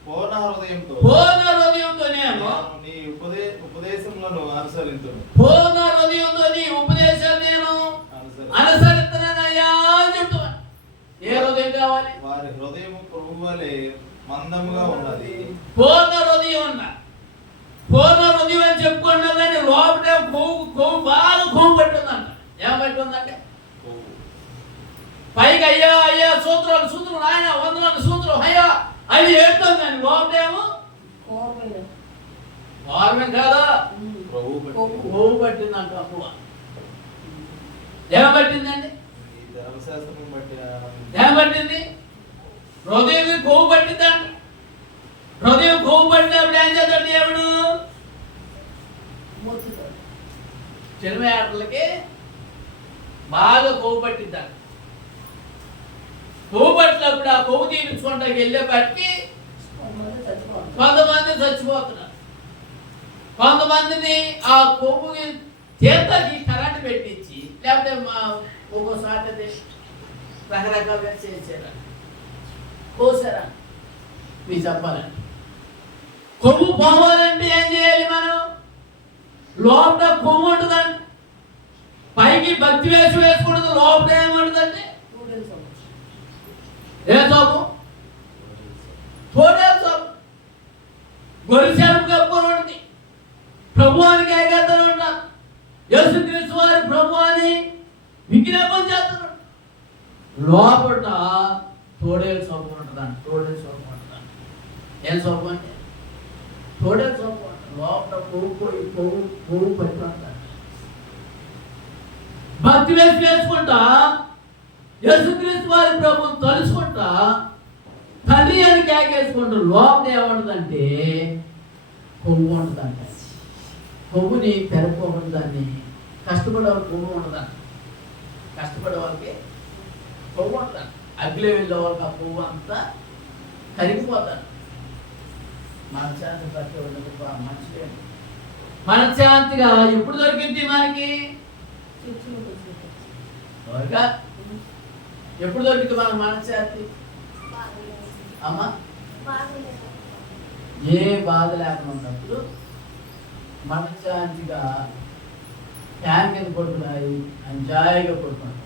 పూర్ణ హృదయంతో నేను నీ ఉపదేశములను అనుసరింతును, పూర్ణ హృదయంతో నీ ఉపదేశాలు నేను అనుసరిస్తున్నానయ్యా చెప్తున్నా. ఏ హృదయం కావాలి? వారి హృదయము ప్రభువు వలె మందముగా ఉన్నది. పూర్ణ హృదయం ఉన్నా, పూర్ణ హృదయం అని చెప్పుకున్నా కానీ లోపల కొవ్వు బాగా కొవ్వు పట్టుందంట. ఏమట్టుందంటే పైకి అయ్యా అయ్యా సూత్రాలు ఆయన వందనాలు సూత్రం అయ్యా అది ఏడుతుంది కానీ లోపలేమో వారమే కాదా కొవ్వు పట్టిందంట. అమ్మ ఏమపట్టిందండి? ధర్మశాస్త్రం బట్టి ఏమపట్టింది? హృదయం కొవ్వు పట్టిందంట. హృదయం కొవ్వు పట్టినప్పుడు ఏం చేస్తాడు దేవుడు? సినిమా ఆటలకి బాగా కొవ్వు పట్టిద్దాం. కొవ్వు పట్టినప్పుడు ఆ కొవ్వు తీపించుకుంటా వెళ్ళేపాటికి కొంతమంది చచ్చిపోతున్నారు. కొంతమందిని ఆ కొవ్వు తీర్థకి కరెంట్ పెట్టించి లేకపోతే ఒక్కోసారి రకరకాలుగా చేసారా కోసారా మీకు చెప్పాలండి. కొవ్వు పోవాలంటే ఏం చేయాలి? మనం లోపల కొవ్వు ఉంటుందండి. పైకి భక్తి వేసుకుంటుంది, లోపల ఏముంటుందండి? ఏ సోపు? తోడే సోపు. గొరిసేపు కప్పుకొని ఉంటుంది. ప్రభువానికి ఏకాగ్రతలు ఉంటారు. యేసుక్రీస్తు వారి ప్రభువాని విజ్ఞాపన చేస్తున్నారు. లోపల తోడేలు సోపు ఉంటుందండి. తోడేలు సోపు ఉంటుందండి. ఏం సోపు అంటే తోడేలు సోపు ఉంటుంది. లోపల కొవ్వు పట్టి ఉంటారు. భక్తి వేసుకుంటా యేసుక్రీస్తు వారి ప్రభువుని తలుసుకుంటా తండ్రి అని కేకేసుకుంటూ లోపల ఏముంటుందంటే కొవ్వు ఉంటుందంట. కొవ్వుని పెరగకూడదు, దాన్ని కష్టపడే వాళ్ళకి కొవ్వు ఉండదంట. కష్టపడే వాళ్ళకి కొవ్వు ఉంటుందంట. అగ్గిలో వెళ్ళే వాళ్ళకి ఆ కొవ్వు అంతా కరిగిపోతారు. మనశ్శాంతి పట్టి మంచిదే. మనశ్శాంతిగా ఎప్పుడు దొరికింది మనకి? ఎప్పుడు దొరికింది మనకు మనశ్శాంతి? అమ్మా ఏ బాధ లేకుండా ఉన్నప్పుడు మనశ్శాంతిగా ఫ్యాన్ కింద పడుకున్నాయి, ఎంజాయ్గా పడుకున్నాయి.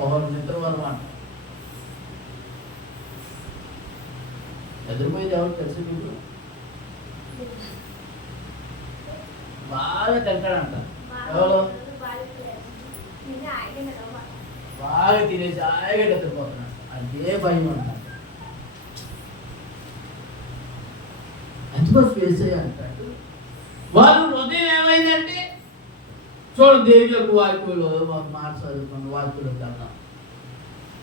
ఒకరు నిద్రవరం అంట. ఎదురుపోయేది ఎవరు తెలుసు మీకు? బాగా తింటాడంట. ఎవరు? బాగా తినేసి హాయిగా నిద్రపోతున్నాడు. అదే భయం అంట. అందుకోసం వేసే అంటాడు. వాళ్ళు హృదయం ఏమైందంటే చూడండి, దేవి యొక్క వాక్యంలో మాకు మాట చదువుకున్న వాక్యంలో కన్నా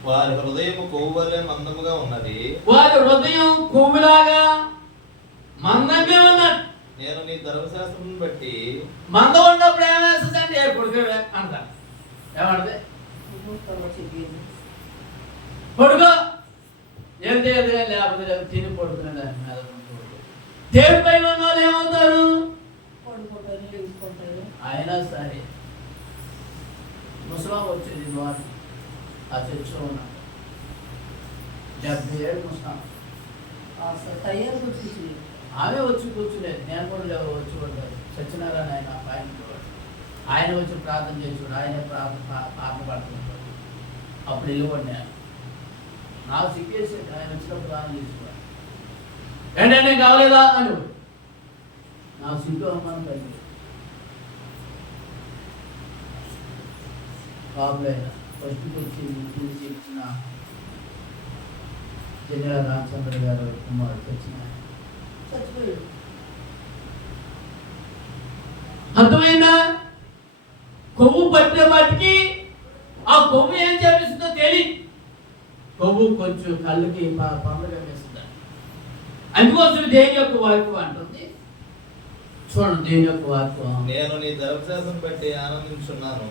వారి హృదయం కొవ్వు వలె మందముగా ఉన్నది. వారి హృదయం కొవ్వులాగా మందంగా ఉన్నాడు. నేను నీ ధర్మశాస్త్రం బట్టి మంద ఉన్నప్పుడు ఏమేస్తుందండి పడుకోవే అంట. ఏమంటది? పడుకో, వెళ్తే లేకపోతే లేదు, తిని పడుతున్నాడు ఆయన మీద. దేవుడి పైన ఉన్న వాళ్ళు ఏమవుతారు? పడుకుంటారు, లేచుకుంటారు. అయినా సరే ముసలాం వచ్చేది వారు ఆ చర్చిలో ఉన్నాడు. 77 ముసలాం. అసలు తయారు కూర్చుంది. ఆమె వచ్చి కూర్చునేది, నేను కూడా వచ్చి ఉంటాను. సత్యనారాయణ ఆయన పైన ఉండేవాడు. ఆయన వచ్చి ప్రార్థన చేసేవాడు. ఆయనే పాట పడుతుంటాడు. అప్పుడు వెళ్ళిపోండి నేను నాకు సిగ్గేసి ఆయన వచ్చినప్పుడు ప్రార్థన చేసేవాడు. ఏంటంటే కావలేదా అని నాకు సిగ్గు అమ్మాను కలిగి బాబులైనా ఫస్ట్కి వచ్చి చూసి ఇచ్చిన జనరల్ రామచంద్ర గారు కుమారుడు చచ్చిపోయాడు. అర్థమైందా? కొవ్వు పట్టిన వాటికి ఆ కొవ్వు ఏం చేపిస్తుందో తెలియదు. కొవ్వు కొంచెం కళ్ళకి పండుగ వేస్తుంది. అందుకోసం దేవుని యొక్క వాక్యం అంటుంది. చూడండి దేవుని యొక్క వాక్యం. నేను నీ ధర్మశాస్త్రం బట్టి ఆనందించున్నాను,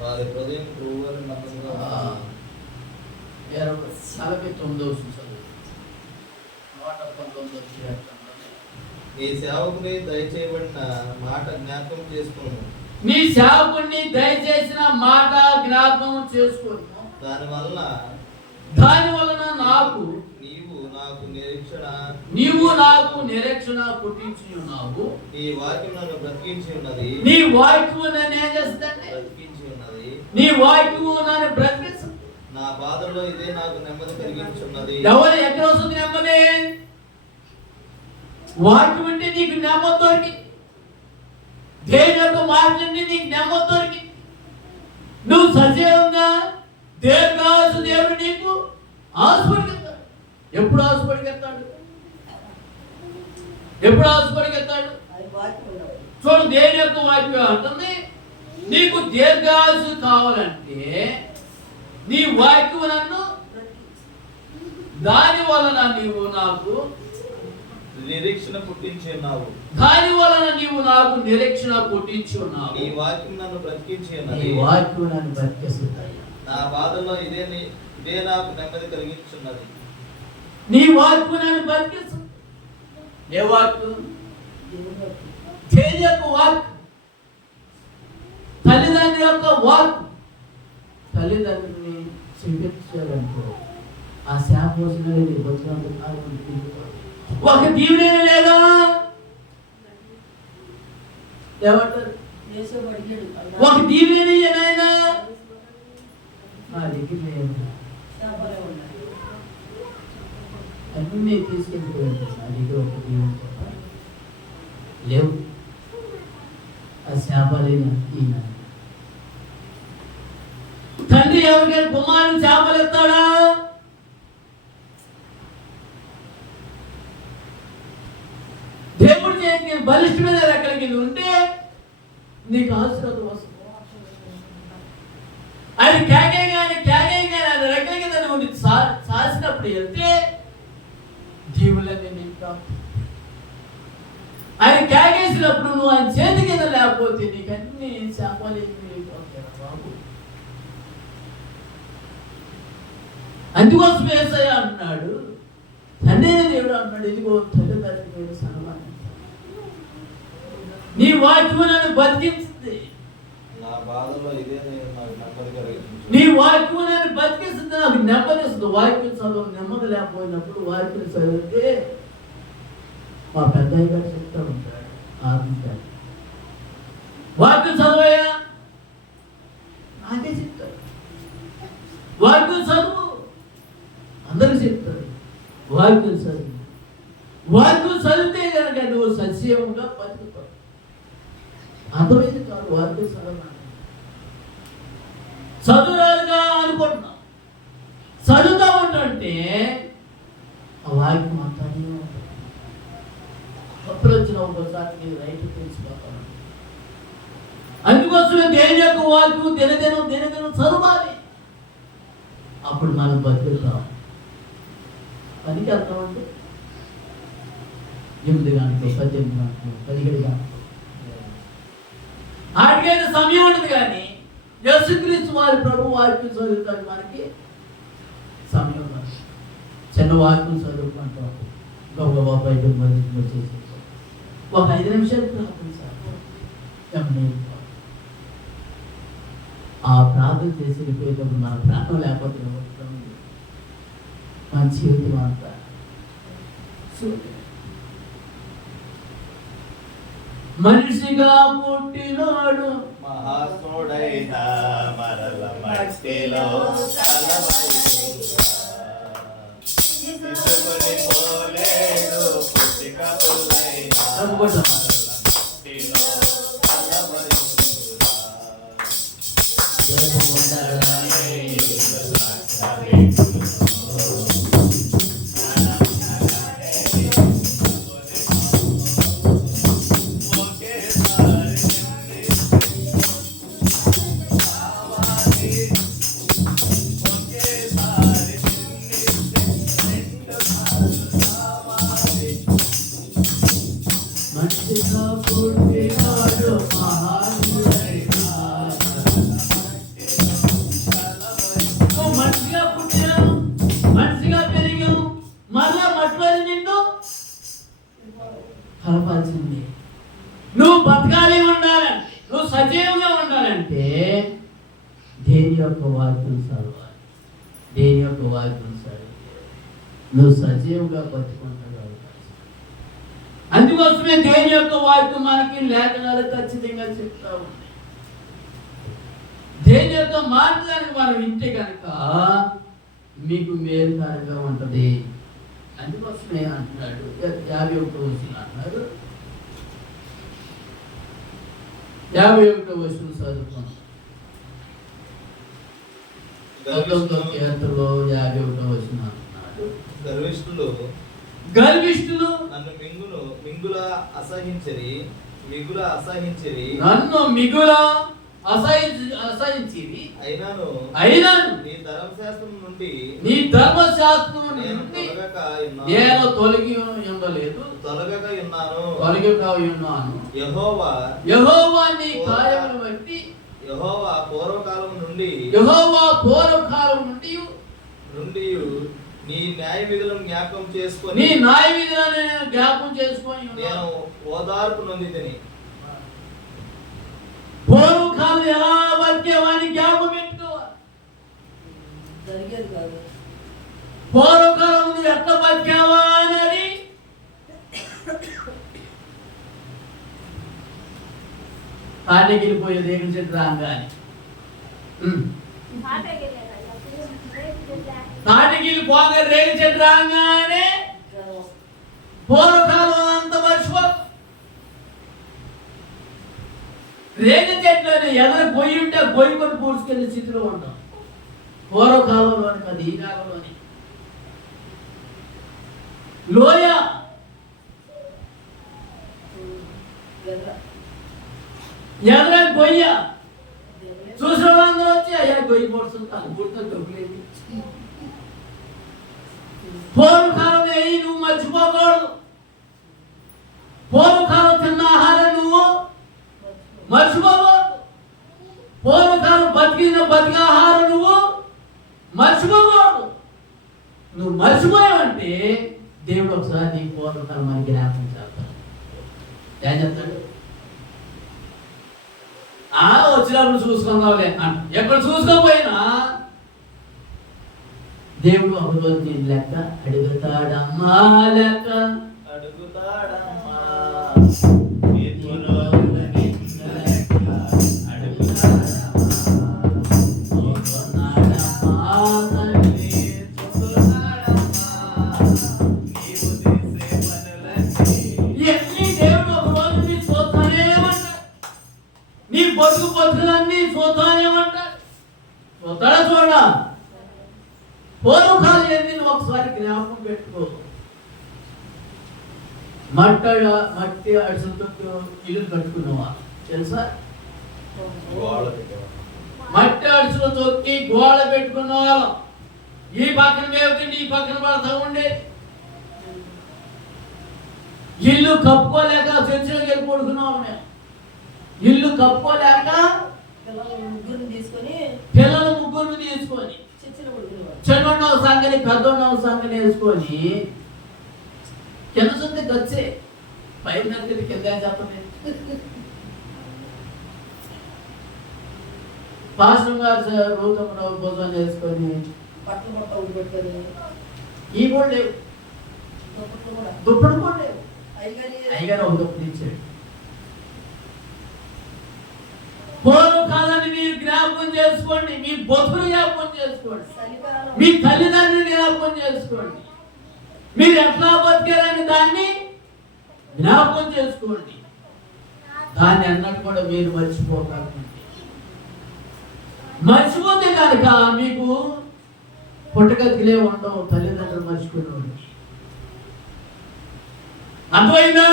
వారి హృదయం క్రూవలు నమ్మకంగా ఉన్నది. 49 నీ సేవకుని దయచేయబడిన మాట జ్ఞాపకం చేసుకును. మీ సేవకుడిని దయచేసిన మాట జ్ఞాపకం చేసుకును. దాని వలన నాకు నీవు నాకు నిరీక్షణ పుట్టించి ఉన్నావు. నీ వాక్యం నన్ను బ్రతికించి ఉన్నది. నీ వాక్యం నన్ను ఏం చేస్తుందండి? బ్రతికించి ఉన్నది. నీ వాక్యం నన్ను బ్రతికిస్తుంది. నా బాధల్లో ఇదే నాకు నెమ్మది కలిగించున్నది. ఎవరు ఎక్కడ వస్తుంది నెమ్మది? వాక్యం అంటే నీకు నెమ్మది దొరికి, దేవుని యొక్క మాటలంటే నీకు నెమ్మది దొరికి, నువ్వు సజీవంగా దీర్ఘాసు దేవుడు నీకు ఆశపడికెత్తాడు. ఎప్పుడు ఆశపడికెత్తాడు? ఎప్పుడు ఆశపడికెత్తాడు? చూడు దేవుని యొక్క వాక్యం అంటుంది, నీకు దీర్ఘాసు కావాలంటే నీ వాక్యం నన్ను, దాని వలన నీవు నాకు నిరీక్షణ పుట్టించి ఉన్నావు. దాని వలన నీవు నాకు నిరీక్షణ పుట్టించి ఉన్నావు. నీ వాక్యం నన్ను బ్రతికించి ఉన్నది. నీ వాక్యం నన్ను బ్రతికిస్తుంది. నా బాధల్లో ఇదే నాకు నెమ్మది కలిగించున్నది. నీ వాక్యం నన్ను బ్రతికిస్తుంది. ఏ వాక్యం? దేవుని యొక్క వాక్యం, తల్లిదండ్రుల యొక్క వాక్యం. తల్లిదండ్రుల్ని చింపించాలనుకో ఆ శాప వచ్చిన ఒక దీవెన లేదా? ఏమంటారు? ఒక దీవెన ఏనాయనా నా దగ్గర అన్నీ తీసుకెళ్ళిపోయింది. నా దగ్గర ఒక దీవెన లేవు. ఆ శాపాలైనా ఈయన తండ్రి ఎవరికైనా కుమారుని శాపాలు ఎత్తాడా? దేవుడు చేతి బలిష్టమైన రెక్కలకి ఉంటే నీకు ఆశీర్వాదం వస్తుంది. ఆయన కేకే కానీ ఆయన రెక్కల కింద ఉండి సాసినప్పుడు వెళ్తే దీవులన్నీ నీకు. ఆయన కేకేసినప్పుడు నువ్వు ఆయన చేతి కింద లేకపోతే నీకు అన్ని శాపాలు బాబు. అందుకోసం యేసయ్య అంటున్నాడు, తండ్రి దేవుడు అంటున్నాడు, ఇదిగో తల్లిదండ్రులు నేను సన్మానించాను. నీ వాక్యం నన్ను బతికించింది. నా బాధలో ఇదే నాకు నెమ్మది కలిగించున్నది. నీ వాక్యం నన్ను బతికిస్తుంది, నాకు నెమ్మదిస్తుంది. వాక్యం చదువు నెమ్మది లేకపోయినప్పుడు వాక్యం చదివితే మా పెద్దయ్య గారు చెప్తా ఉంటాడు, ఆత్మకారు వాక్యం చదువయ్యా నాకే చెప్తాడు. వాక్యం చదువు అందరికి చెప్తారు. వాక్యం చదువు, వాక్యం చదివితే కనుక నువ్వు సజీవంగా బతుకుతావు. అర్థమైంది కాదు వాక్యం చదవాలి. చదువురాదుగా అనుకుంటున్నావు, చదువుతా ఉంటుంటే ఆ వాక్యం అంతానే ఉంటుంది. తప్పులు వచ్చిన ఒకసారి నీకు రైట్ తెలిసిపోతాను. అందుకోసమే దేవుని యొక్క వాక్యం దినదినం చదవాలి. అప్పుడు మనం బతుకుతాం. పనికి వెళ్తామంటే 8 గంటలు, 18 గంటలు, 17 గంటలు. ఆడికైతే సమయం ఉండదు, కానీ యేసుక్రీస్తు వారి ప్రభు వాక్యం చదువుతాడు మనకి సమయం ఉండదు. చిన్న వాక్యం చదువుకుంటాం, గొప్ప బయట వచ్చేసి ఒక 5 నిమిషాలు ప్రార్థన సార్. ఆ ప్రార్థన చేసి వెళ్ళిపోయేటప్పుడు మన ప్రాణం లేకపోతే మన జీవితం అంతా మనిషిగా పుట్టినోడు మహాత్ముడైన మరల మట్టిలో తీసుకొని పోలేడు పుట్టిక పుల్లైన మట్టిలో మనిషిగా పుట్టినోడు మనిషిగా పుట్టినాను, మనిషిగా పెరిగాను, మళ్ళా మట్టిలో నిన్ను కలపాల్సింది. నువ్వు బతకాలి ఉండాలంటే, నువ్వు సజీవంగా ఉండాలంటే దేని యొక్క వాక్యం చదవాలి, దేని యొక్క వాక్యం చదివి నువ్వు సజీవంగా బతుకుంటావు. అందుకోసమే దేని యొక్క వాక్యం మనకి లేఖనాలు ఖచ్చితంగా చెప్తా ఉన్నాయి. దేని యొక్క మార్గానికి మనం వింటే కనుక మీకు మేలుకరంగా ఉంటుంది. అందుకోసమే అంటున్నాడు 51వ వచనం అంటున్నాడు. 51వ వచనం చదువుకున్నాం. 19వ కీర్తనలో 51వ వచనం అంటున్నాడు. గర్విష్ఠులు నన్ను మిగుల అసహించిరి నన్ను మిగుల అసహించిరి అయినాను నీ ధర్మశాస్త్రం నుండి నేను తొలగి ఉండలేదు, తొలగక ఉన్నాను. యెహోవా నీ కార్యములు బట్టి యెహోవా పూర్వకాలం నుండి నీ న్యాయ విధులను జ్ఞాపకం చేసుకొని నేను ఓదార్పు నొందితిని. పూర్వకాలం ఎలా బతికేవాడిని జ్ఞాపకం పెట్టుకోవాలి. జరిగేది కాదు. పూర్వకాలం నువ్వు ఎట్లా బతికావా అని తాటికి వెళ్ళిపోయేది ఏం చెట్టు రాగానే తాటికి వెళ్ళిపోగా రేగు చెట్టు రాగానే పూర్వకాలం అంత మర్చిపో. రేగు చెట్లు ఎదురు పొయ్యి ఉంటే పొయ్యి కొని పూడ్చుకెళ్ళే స్థితిలో ఉంటాం. పూర్వకాలంలోని కాదు, ఈ కాలంలోని లోయ ఎదుర గొయ్య చూసిన వాళ్ళందరూ వచ్చి అయ్యా గొయ్యి పొడుతుంటాను గుర్తు డబ్బులేదు. పూర్వకాలం నువ్వు మర్చిపోకూడదు. పూర్వకాలం తిన్న ఆహారం నువ్వు మర్చిపోకూడదు. పూర్వకాలం బతిక ఆహారం నువ్వు మర్చిపోకూడదు. నువ్వు మర్చిపోయావంటే దేవుడు ఒకసారి నీ పూర్వకాలం మనకి జ్ఞాపకం చేస్తాడు. ఏం చెప్తాడు? వచ్చినప్పుడు చూసుకుందాంలే అంట. ఎక్కడ చూసుకోపోయినా దేవుడు ఒకరోజు నేను లెక్క అడుగుతాడమ్మా, లెక్క అడుగుతాడమ్మా బతుకు బతుకులన్నీ చూద్దానేమంటాడు. చూద్దాడా చూడా పూర్వకాలం ఏంది నువ్వు ఒకసారి జ్ఞాపకం పెట్టుకో. మట్టి అడుసులతో ఇల్లు కట్టుకున్నావా తెలుసా? మట్టి అడుసులు తొక్కి గోడ పెట్టుకున్న వాళ్ళం. ఈ పక్కన వేపుతుంటే ఈ పక్కన పడతా ఉండేది. ఇల్లు కప్పుకోలేక చర్చిలోకి వెళ్ళి పడుకున్నాం మేము. ఇల్లు కప్పుకోలేక పిల్లలు ముగ్గురిని తీసుకొని పిల్లలు ముగ్గురిని తీసుకొని చర్చిలో పడుకునేవాడు. చిన్నోన్న సంగని పెద్దోన్న సంగని వేసుకొని కింద చూస్తే గచ్చే పైన నడిచి కింద చెప్పండి. పాస్టర్ గారు రూపంలో భోజనం చేసుకొని బట్టలు మొత్తం ఉడిపెట్టుకొని ఈ కూడా లేవు, దుప్పట్లు కూడా దుప్పటి కూడా లేవు. అయ్యగారి అయ్యగారు ఒక దుప్పటి ఇచ్చాడు. పూర్వకాలాన్ని మీరు జ్ఞాపకం చేసుకోండి, మీ బతులు జ్ఞాపకం చేసుకోండి, చలికాలం మీ తల్లిదండ్రులు జ్ఞాపకం చేసుకోండి, మీరు ఎట్లా బతికారని దాన్ని జ్ఞాపకం చేసుకోండి. దాన్ని అన్నట్టు కూడా మీరు మర్చిపోకండి. మర్చిపోతే కనుక మీకు పుట్టగతిలే ఉండవు, తల్లిదండ్రులు మర్చిపోయినవాడు. అర్థమైందా?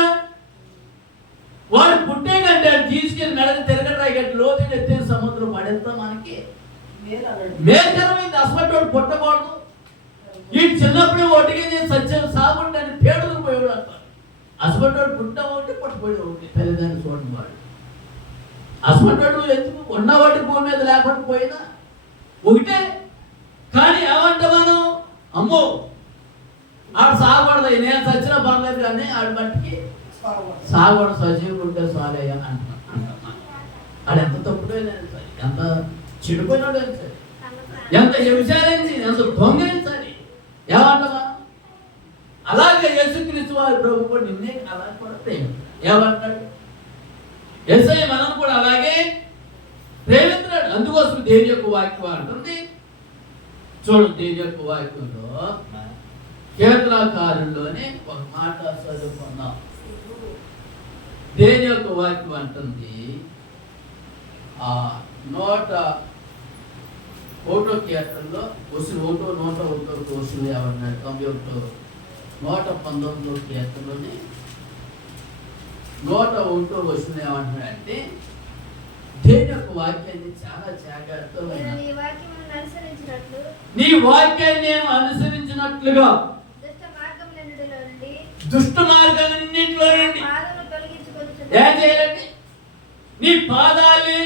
వాడు పుట్టే కంటే తీసుకెళ్ళి మెడకు తిరగట్రాయి గట్టి లోతు ఎత్తే సముద్రం పడేస్తా మనకి మేలు అన్నాడు. మేకరమైంది. అసలు వాడు పుట్టకూడదు. ఈ చిన్నప్పుడే ఒటికి సత్యం సాగుండని పేడలు పోయేవాడు అంటారు. అసలు పుట్ట ఒకటి పుట్టపోయాడు ఒకటి, తల్లిదండ్రులు చూడండి వాడు. అసలు ఎందుకు ఉన్నవాటి భూమి మీద లేకుండా పోయినా ఒకటే. కానీ ఏమంటే మనం అమ్మో ఆడు సాగకూడదు, నేను చచ్చిన పర్లేదు కానీ ఆడి మట్టికి సాగకూడదు, సజీవుడు ఉంటే సాలయ్యా అంటున్నా. ఆడు ఎంత తప్పుడైనా సరే, ఎంత చెడిపోయినాడు అని సరే, ఎంత వ్యభిచారించి, ఎంత దొంగలించాలి, ఏమంట మనం అలాగే యేసుక్రీస్తు వారి ప్రభు కూడా నిన్నే అలా కూడా ప్రేమించాడు. ఏమంటాడు? యేసయ్య మనం కూడా అలాగే ప్రేమిస్తున్నాడు. అందుకోసం దేవుని యొక్క వాక్యం అంటుంది. చూడండి, దేవుని యొక్క వాక్యంలో కీర్తనకారుల్లోనే ఒక మాట చదువుకున్నాం. దేవుని యొక్క వాక్యం అంటుంది, 101 కీర్తనలో ఒకటో 101 కోసులు ఏమన్నాడు? 119 కీర్తనలోనే 101 వచనం ఏమంటున్నాడంటే దేవుని యొక్క వాక్యాన్ని చాలా జాగ్రత్తగా నేను నీ వాక్యమును అనుసరించినట్లు నీ వాక్యాన్ని నేను అనుసరించినట్లుగా దుష్ట మార్గాలన్నింటిలో నుండి పాదములు తొలగించుకొనుచున్నాను. ఏం చేయాలండి? నీ పాదాల్ని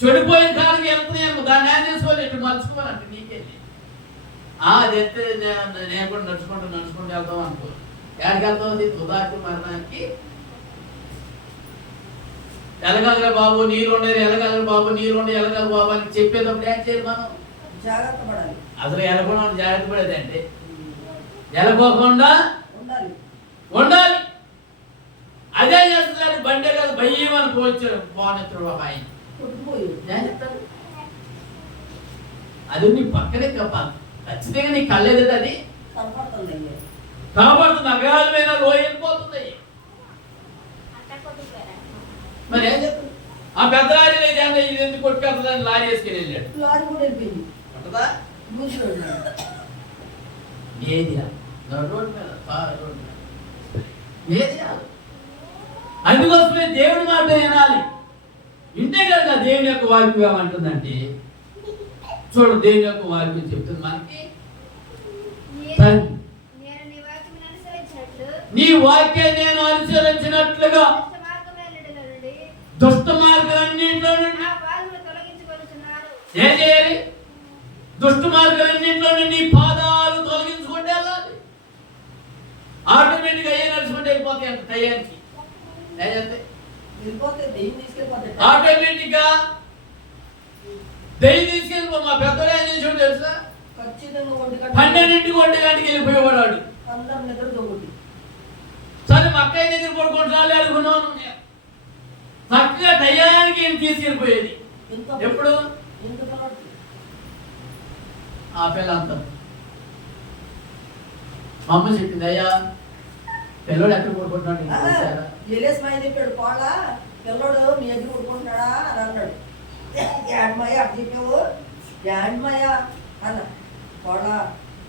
చెడిపోయిన కాడికి వెళ్తున్నాను, దాన్ని ఏం చేసుకోవాలి? ఇటు మర్చుకోవాలంటే నీకెళ్ళి అది ఎత్తే నేను కూడా నడుచుకుంటూ వెళ్తాం అనుకో. ఎక్కడికి వెళ్తాం? ఉదాహరణ మరణానికి ఎలగలరా బాబు నీళ్ళు ఉండేది, ఎలగలరా బాబు నీళ్ళు ఉండే, ఎలగల బాబు అని చెప్పేటప్పుడు ఏం చేయాలి? మనం జాగ్రత్త పడాలి. అసలు ఎలగకుండా జాగ్రత్త పడేది అంటే ఎలగకుండా ఉండాలి. అదే చేస్తున్నాడు. బండే కాదు భయం అని పోల్చాడు పోనెత్తుడు బాబాయ్. అది నీ పక్కనే ఖచ్చితంగా నీ కళ్ళేది, అది కనపడుతుంది. అగాధమైన లోయ వెళ్ళిపోతుంది. మరి ఏం చెప్తుంది? ఆ పెద్ద లారీ లేదు, ఇది ఎందుకు కొట్టుకెళ్తుందని లారీ వేసుకెళ్ళి వెళ్ళాడు. లారీ కూడా వెళ్ళిపోయింది. ఉంటుందా? ఏది రోడ్ మీద ఏది అందుకోసమే దేవుడి మాట వినాలి. ఇంటే కదా దేవుని యొక్క వాక్యం ఏమంటుందంటే, చూడు దేవుని యొక్క వాక్యం చెప్తుంది మనకి, నీ వాక్యాన్ని నేను అనుసరించినట్లుగా దుష్ట మార్గాలన్నింటిలో నుండి ఏం చేయాలి? దుష్ట మార్గాలన్నింటిలో నుండి నీ పాదాలు తొలగించుకుంటే వెళ్ళాలి. ఆటోమేటిక్గా అయ్యే నడుచుకుంటే వెళ్ళిపోతాయి అంత టయానికి. ఆటోమేటిక్గా దయ్యం తీసుకెళ్ళిపో. మా పెద్దలు ఏం చేసాడు తెలుసా? 12 గంటకి వెళ్ళిపోయేవాడు. సరే మా అక్కయ్య దగ్గర పడుకుంటున్నాళ్ళు అనుకున్నాను. చక్కగా టయానికి తీసుకెళ్ళిపోయేది. ఎప్పుడు ఆ పిల్ల అంత మా అమ్మ చెప్పింది, అయ్యా పిల్లడు ఎక్కడ పడుకుంటున్నాడు చెప్పాడు. కోళ్ళ పిల్లడు మీ దగ్గర పడుకుంటున్నాడా అని అన్నాడు. ఏడమయ్య అటు చెప్పావు, ఏడమయ్య అన్న. కోళ్ళ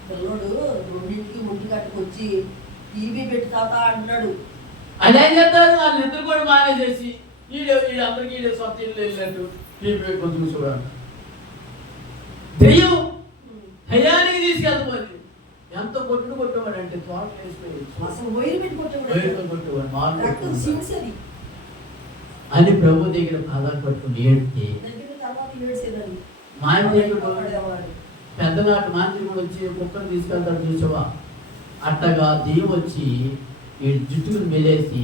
పిల్లడు 2ంటికి 3 గంటకు వచ్చి టీవీ పెట్టి తాత అంటున్నాడు. అదే చేస్తారు. వాళ్ళు ఇద్దరు కూడా మానేసేసి వీళ్ళందరికీ వీళ్ళ సొంత ఇల్లు వెళ్ళినట్టు టీవీ కొంచెం చూడాలి. దెయ్యం భయానికి తీసుకెళ్ళిపోయింది. ఎంత కొట్టుడు కొట్టేవాడు అంటే తోటలు వేసిపోయి అసలు వైరు పెట్టి కొట్టేవాడు. కొట్టేవాడు రక్తం మామూలు సింసది. అని ప్రభు దగ్గర పాదాలు పట్టుకుని ఏడితే దగ్గర తర్వాత ఏడ్చేదాన్ని. మాంత్రికుడు పడేవాడు. పెద్దనాటి మాంత్రికుడు వచ్చి కుక్కను తీసుకెళ్తాడు చూసావా, అట్టగా దెయ్యం వచ్చి ఈ జుట్టుకుని మెలేసి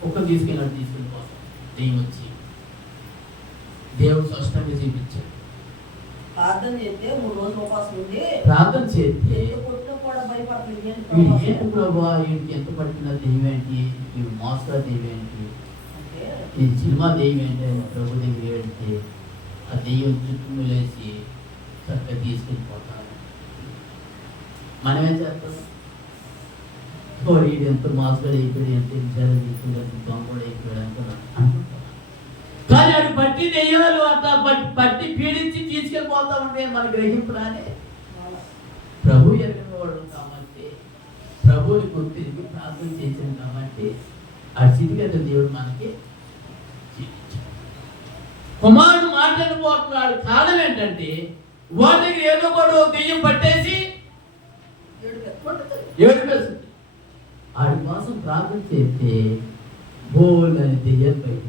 కుక్కను తీసుకెళ్ళిపోతాం. దెయ్యం వచ్చి దేవుడు స్పష్టంగా చూపించాడు. ప్రార్థన చేస్తే 3 రోజులు ఉపవాసం ఉండి ప్రార్థన చేస్తే ఎంత కొట్టినా కూడా భయపడలేదు. వీడు ఏంటి ప్రభా, వీడికి ఎంత పట్టిన దెయ్యం ఏంటి, వీడు మోసగా దెయ్యం ఏంటి, అంటే ఈ సినిమా దెయ్యం ఏంటి అని ప్రభు దగ్గర ఏడితే ఆ దెయ్యం చుట్టూ మెలేసి చక్కగా తీసుకెళ్ళిపోతాడు. మనమేం చేస్తాం? వీడు ఎంత మోసగా అయిపోయాడు, ఎంత విచారం అయిపోయాడు, ఎంత దొంగడు అయిపోయాడు అనుకుంటాం. కానీ అది పట్టి దెయ్యాలు అంత పట్టి పీడించి తీసుకెళ్ళిపోతా ఉంటే మన గ్రహింపు రానే. ప్రభు ఎరగని వాడు కాబట్టి, ప్రభువుని గుర్తించి ప్రార్థన చేసాం కాబట్టి ఆ స్థితిగత దేవుడు మనకి చూపించాడు. కుమారుడు మాట్లాడిపోతున్నాడు. కారణం ఏంటంటే వాడి దగ్గర ఏదో కూడా దెయ్యం పట్టేసి ఏడుపేస్తుంది. ఆడి కోసం ప్రార్థన చేస్తే బోల్ అని దెయ్యాలు బయట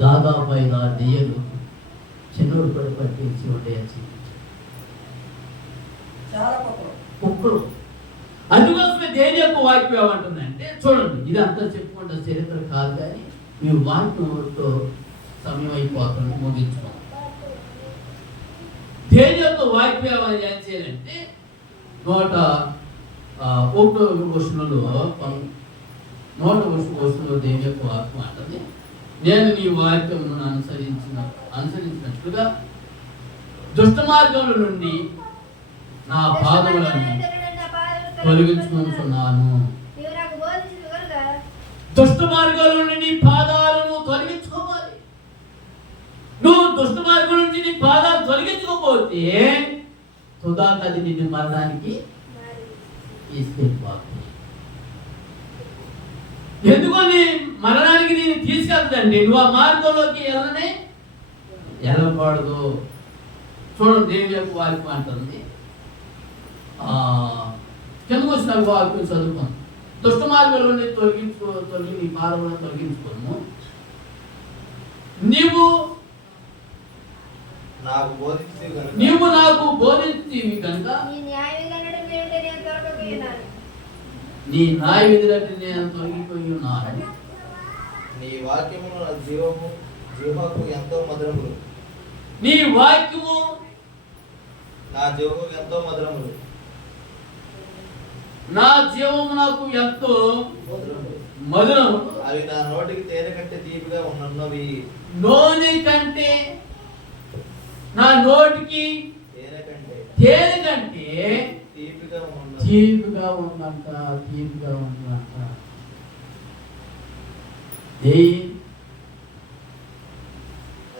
దాదాపు 5-6 దెయ్యాలు చిన్నోడు కూడా పట్టేసి ఉండేసి చాలా కుక్కలు. కుక్కలు. అందుకోసమే దేని యొక్క వాక్యం ఏమంటుందంటే, చూడండి ఇది అంతా చెప్పుకుంటే చరిత్ర కాదు, కానీ మీ వాక్యంతో సమయం అయిపోతుంది, ముగించుకోండి. దేని యొక్క వాక్యం ఏం చేయాలంటే 101వ వచనంలో దేని యొక్క వాక్యం అంటుంది, నేను నీ వాక్యమును అనుసరించినట్లుగా దుష్ట మార్గముల నుండి నా పాదములను తొలగించుకుంటున్నాను. నీవు నాకు బోధించిన కనుక దుష్ట మార్గాల నుండి నీ పాదాలను తొలగించుకోవాలి. నువ్వు దుష్ట మార్గం నుంచి నీ పాదాలు తొలగించుకోకపోతే తుదాక అది నిన్ను మరణానికి తీసుకెళ్ళిపోతుంది. ఎందుకని మరణానికి నేను తీసుకెళ్తాండి? నువ్వు ఆ మార్గంలోకి వెళ్ళకూడదు. చూడండి దేవి యొక్క వాక్యం అంటుంది, కిందకు వచ్చిన వాక్యం చదువుకోండి. దుష్ట మార్గంలో తొలగి నీ పాదములను తొలగించుకోను. నీవు నాకు బోధించేవి కనుక నీ న్యాయ విధానం ఏంటో నేను దొరకపోయినాను. నీ న్యాయ విధులంటే నేను తొలగిపోయి ఉన్నాను. నీ వాక్యమును నా జీవకు ఎంతో మధురములు. నీ వాక్యము నా జీవకు ఎంతో మధురములు. నా జీవము నాకు ఎంతో మధురములు. మధురము. అవి నా నోటికి తేనె కంటే తీపిగా ఉన్నవి. నూనె కంటే, నా నోటికి తేనె కంటే తీపిగా ఉందంట.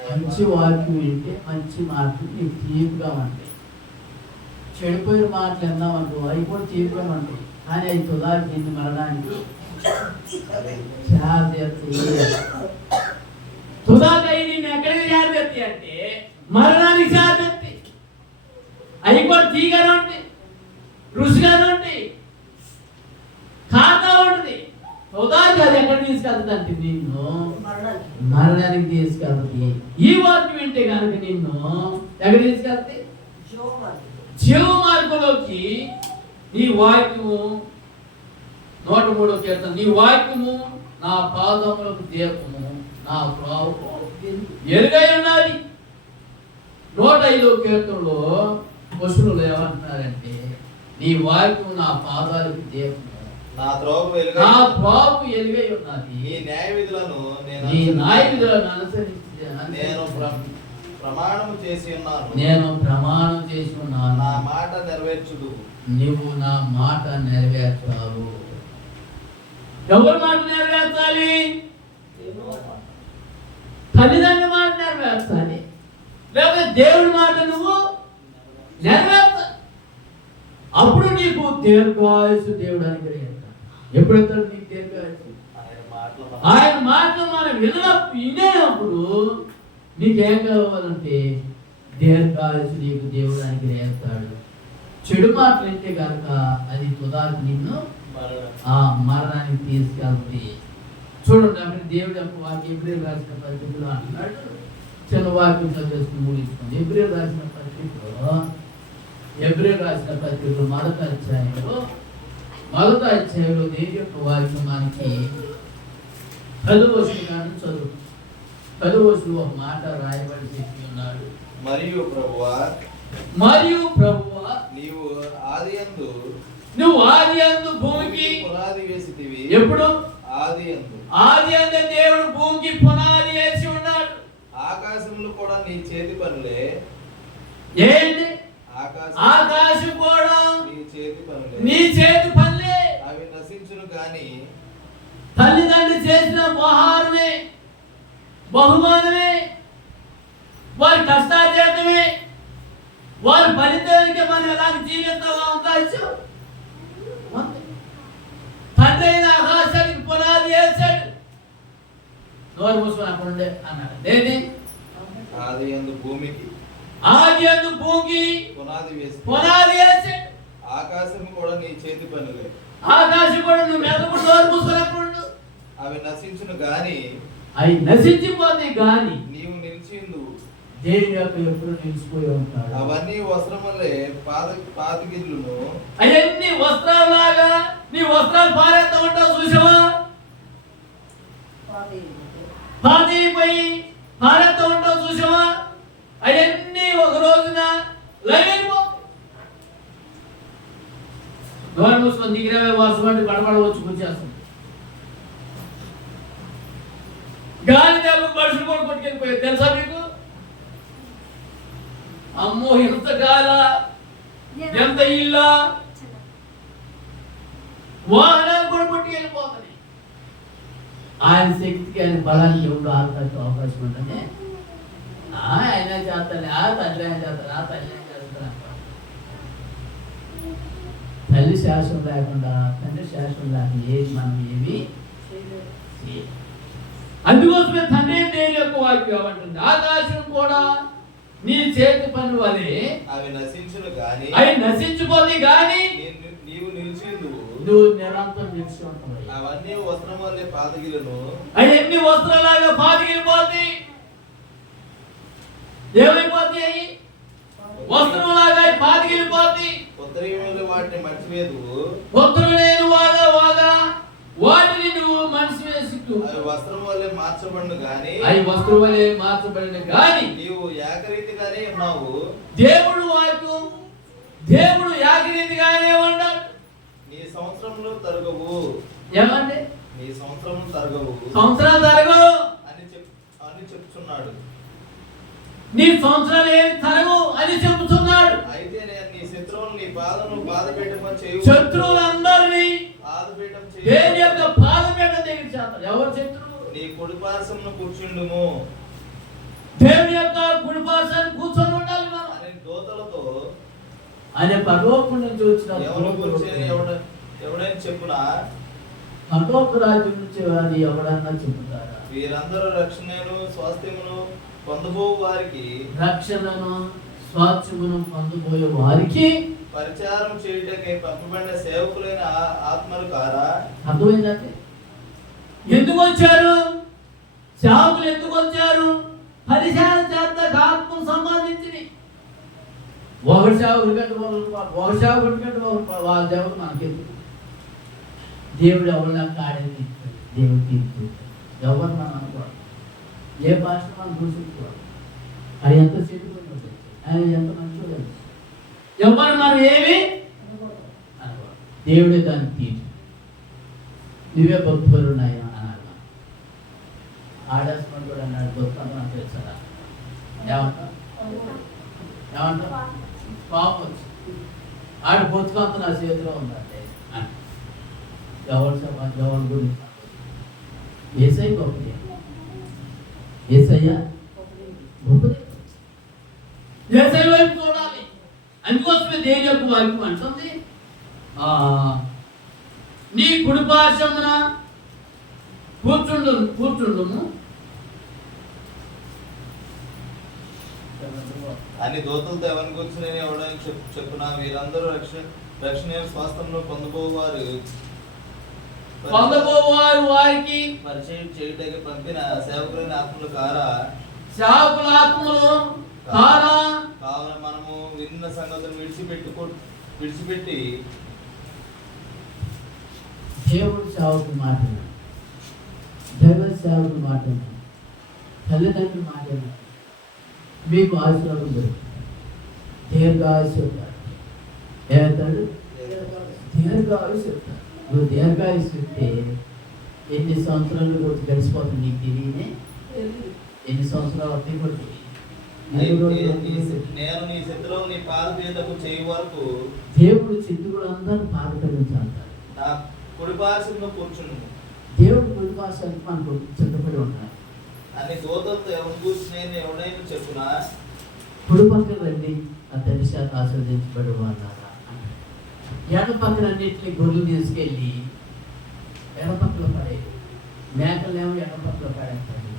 మంచి వాక్యం వింటే మంచి మాటలు నీకు తీపిగా ఉంటాయి. చెడిపోయిన మాటలు విన్నామనుకో అవి కూడా తీపిగా ఉంటాయి, కానీ అవి తుదాకి దీన్ని మరణానికి తుదాక అవి నిన్ను ఎక్కడికి జాగ్రత్త అంటే మరణానికి జాగ్రత్త. అవి కూడా తీగానే ఉంటాయి, రుచిగానే ఉంటాయి, ఖాతా ఉంటుంది. తుదాక అది ఎక్కడ తీసుకెళ్తుందంటే నిన్ను మరణానికి తీసుకెళ్తుంది. ఈ వాక్యం వింటే కనుక నిన్ను ఎక్కడ తీసుకెళ్తాయి? జీవ మార్గంలోకి. నీ వాక్యము 103వ కీర్తన, నీ వాక్యము నా పాదములకు దీపము, నా త్రోవకు ఎరుగై ఉన్నది. 105వ కీర్తనలో పశువులు ఏమంటున్నారంటే, నీ వాక్యము నా పాదాలకు దీపము, నా త్రోవకు ఎలుగై ఉన్నది. ఈ న్యాయ విధులను అనుసరించి నేను ప్రమాణము చేసి ఉన్నాను. నా మాట నెరవేర్చుదు. నువ్వు నా మాట నెరవేర్చావు. ఎవరి మాట నెరవేర్చాలి? తల్లిదండ్రుల మాట నెరవేర్చాలి, లేకపోతే దేవుడి మాట నువ్వు నెరవేర్చాలి. అప్పుడు నీకు దీర్ఘాయుసు దేవుడు అనుగ్రహిస్తాడు. ఎప్పుడెత్తాడు నీకు దీర్ఘాయుసు? ఆయన మాటలు మనం వినేటప్పుడు నీకేం కావాలంటే దీర్ఘాయుసు నీకు దేవుడు అనుగ్రహిస్తాడు. చెడు మాటలు వింటే కనుక అది తుదాకి నిన్ను ఆ మరణానికి తీసుకెళ్తుంది. చూడండి అక్కడ దేవుడు వాకి ఎబ్రియలు రాసిన పత్రికలో అంటున్నాడు. చిన్న వాక్యంలో చేసుకుని ముగించుకోండి. ఎబ్రియలు రాసిన పత్రికలో మొదటి అధ్యాయంలో దేవుడి యొక్క వాక్యం మనకి 10వ వచనం చదువు. 10వ వచనం ఒక మాట రాయబడి చెప్పి ఉన్నాడు. మరియు ప్రభువా నీవు ఆది యందు భూమికి పునాది వేసితివి. ఎప్పుడు? ఆది యందు దేవుడు భూమికి పునాది వేసి ఉన్నాడు. ఆకాశములు కూడా నీ చేతి పనులే. ఏంటి? ఆకాశం కూడా నీ చేతి పనులే. అవి నశించును గాని తల్లిదండ్రులు చేసిన మహారమే బహుమానమే, వారి కష్టార్జితమే, వారి ఫలితానికి మనం ఎలాంటి జీవితం అవకాశం ఉంది. తండ్రి అయిన ఆకాశానికి పునాది వేశాడు. నోరు మూసుకొని అక్కడ ఉండే అన్నాడు. దేని? ఆది యందు భూమికి పునాది వేశాడు. ఆకాశం కూడా నీ చేతి పనులే. ఆకాశం కూడా నువ్వు మెదడు నోరు మూసుకొని అక్కడ ఉండు. అవి నశించును గాని అవి నశించిపోతే గాని నీవు నిలిచిందు. దేవుని యొక్క ఎప్పుడు నిలిచిపోయి ఉంటాడు. అవన్నీ వస్త్రములే పాతిగిల్లును. అవన్నీ వస్త్రాలాగా నీ వస్త్రాలు పారేస్తా ఉంటావు చూసావా? పాతిపోయి పారేస్తా ఉంటావు చూసావా? అవన్నీ ఒక రోజున లైనైపో నోరు మూసుకొని దిగిరవే వర్షం అంటే గడబడ వచ్చి కూర్చేస్తుంది. గాలి దెబ్బ మనుషులు కూడా కొట్టుకెళ్ళిపోయారు తెలుసా మీకు? అమ్మో ఎంత గాల, ఎంత ఇల్ల, వాహనాలు కూడా కొట్టుకెళ్ళిపోతున్నాయి. ఆయన శక్తికి ఆయన బలానికి ఎవరు ఆడటానికి అవకాశం ఉంటుంది. ఆయన చేస్తాను, ఆ తండ్రి ఆయన చేస్తాను, ఆ తల్లి ఆయన చేస్తాను. తల్లి శాసనం లేకుండా, తండ్రి శాసనం లేకుండా ఏది మనం ఏమి చేయలేం. అందుకోసమే తండ్రి దేవుని యొక్క వాక్యం అంటుంది. ఆకాశం కూడా నీ చేతి పని వలె అవి నశించును గాని అవి నశించిపోతే గాని నీవు నిలిచిందు. నువ్వు నిరంతరం నిలిచి ఉంటావు. అవన్నీ వస్త్రం వల్లే పాతగిలను. అవన్నీ వస్త్రాలాగా పాతగిలిపోతాయి. ఏమైపోతాయి? వస్త్రంలాగా పాతగిలిపోతాయి. ఉత్తరీయులు వాటిని మర్చివేదు. ఉత్తరులేని వాగా వాటిని నువ్వు మనసు వేసుకు. అవి వస్త్రం వల్లే మార్చబడును గాని అవి వస్త్రం వల్లే మార్చబడిన గాని నీవు ఏకరీతిగానే ఉన్నావు. దేవుడు ఏకరీతిగానే ఉన్నాడు. నీ సంవత్సరంలో తరగవు. ఏమండి? నీ సంవత్సరం తరగవు. సంవత్సరాలు తరగవు అని చెప్తున్నాడు. నీ సంవత్సరాలు ఏమి తరగవు అని చెబుతున్నాడు. అయితే నేను నీ శత్రువులు నీ పాదము బాధపెట్టమని చేయు. శత్రువులందరినీ బాధపెట్టం చేయు. దేవుని యొక్క పాదపీఠం దగ్గర చేస్తారు. ఎవరు శత్రువు? నీ కుడి పార్శ్వమున కూర్చుండుము. దేవుని యొక్క కుడి పార్శ్వాన్ని కూర్చొని ఉండాలి మనం. అని దూతలతో ఆయన పరలోకం నుంచి వచ్చిన ఎవడైనా చెప్పునా? పరలోక రాజ్యం నుంచి వారి ఎవడన్నా చెబుతారా? వీరందరూ రక్షణను స్వాస్థ్యమును పొందబో వారికి, రక్షణను స్వాస్థ్యమును పొందబోయే వారికి పరిచారం చేయటకే పంపబడిన సేవకులైన ఆత్మలు కారా? అర్థమైందండి? ఎందుకు వచ్చారు సేవకులు? ఎందుకు వచ్చారు? పరిచారం చేత ఆత్మకు సంబంధించి ఒకటి సేవకుడి కంటే వాళ్ళ దేవుడు మనకెందుకు? దేవుడు ఎవరిలా కాడని దేవుడు తీర్పు ఎవరు మనం అనుకోవాలి. ఏ భాష మనం దూషించుకోవాలి. అది ఎంత చెడిపోయింది, ఆయన ఎంత మంచిగా తెలుసు. ఎవరు మనం ఏమి అనుకోవాలి. దేవుడే దాన్ని తీర్పు. నువ్వే భక్తులు ఉన్నాయి అన్నాడు. ఆడేసుకొని కూడా అన్నాడు భక్తులు నాకు తెలుసా? ఏమంటా పాపం ఆడ బతుకంత నా చేతిలో ఉందంటే ఎవరు గురించి ఏసై గొప్పది. ఏసయ్యా గొప్పది. ఏసై వైపు చూడాలి. అందుకోసమే దేవుని యొక్క వాక్యం అంటుంది, నీ కుడి పార్శ్వమున కూర్చుండుము. అని దూతలతో ఎవరిని గురించి నేను ఎవడని చెప్పున వీరందరూ రక్షణ స్వాస్థ్యంలో పొందబోవారు వారికి పరిచయం చేయడానికి పంపిన సేవకులైన ఆత్మలు కారా సేవకుల ఆత్మలు కారా. కావున మనము విన్న సంగతులు విడిచిపెట్టి దేవుడు సేవకు మాట, దైవ సేవకు మాట, తల్లిదండ్రుల మాట మీకు ఆశీర్వాదం దొరుకుతుంది. దీర్ఘాయుసు చెప్తాడు. ఏమవుతాడు? దీర్ఘాయుసు చెప్తాడు. నువ్వు దీర్ఘాయుసు చెప్తే ఎన్ని సంవత్సరాలు కూడా గడిచిపోతుంది నీకు తెలియనే. ఎన్ని సంవత్సరాలు అన్నీ కూడా తెలియదు. నేను నీ శత్రువు నీ పాద పీదకు చేయి వరకు దేవుడు శత్రువులందరూ బాధపడించాలి. నా కుడి పార్శ్వంలో కూర్చును. దేవుడు కుడి పార్శ్వానికి మనకు చింతపడి ఉంటాడు అని దూతలతో ఎవరు చూసి నేను ఎవడైనా చెప్పునా కుడి పక్కన రండి ఆ తండ్రి చేత ఆశీర్వదించబడి వాళ్ళారా. ఎడ పక్కన అన్నింటినీ గొర్రెలు తీసుకెళ్ళి ఎడపక్కలో పడేది. మేకలనేమో ఎడపక్కలో పడేస్తాడు,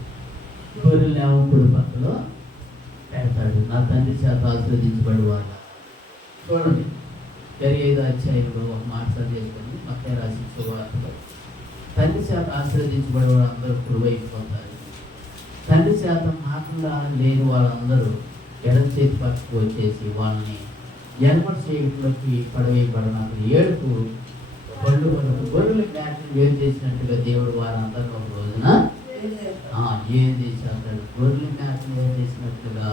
గొర్రెలనేమో కుడి పక్కలో పెడతాడు. నా తండ్రి చేత ఆశీర్వదించబడి వాళ్ళ. చూడండి 25వ అధ్యాయంలో ఒక మాట చదివేసుకొని మత్తయి రాసిన శుభవార్తలో తండ్రి చేత ఆశీర్వదించబడి వాళ్ళందరూ కుడివైపోతారు. తండ్రి చేత మాటలా లేని వాళ్ళందరూ ఎడమ చేతి పక్కకు వచ్చేసి వాళ్ళని ఎనపటి చేయట్లోకి పడవేయబడినప్పుడు ఏడుపు పళ్ళు గొర్రెలు మేకలు వేరు చేసినట్టుగా దేవుడు వారందరూ ఒక రోజున ఏం చేసేస్తాడు? గొర్రెలు మేకలు వేరు చేసినట్లుగా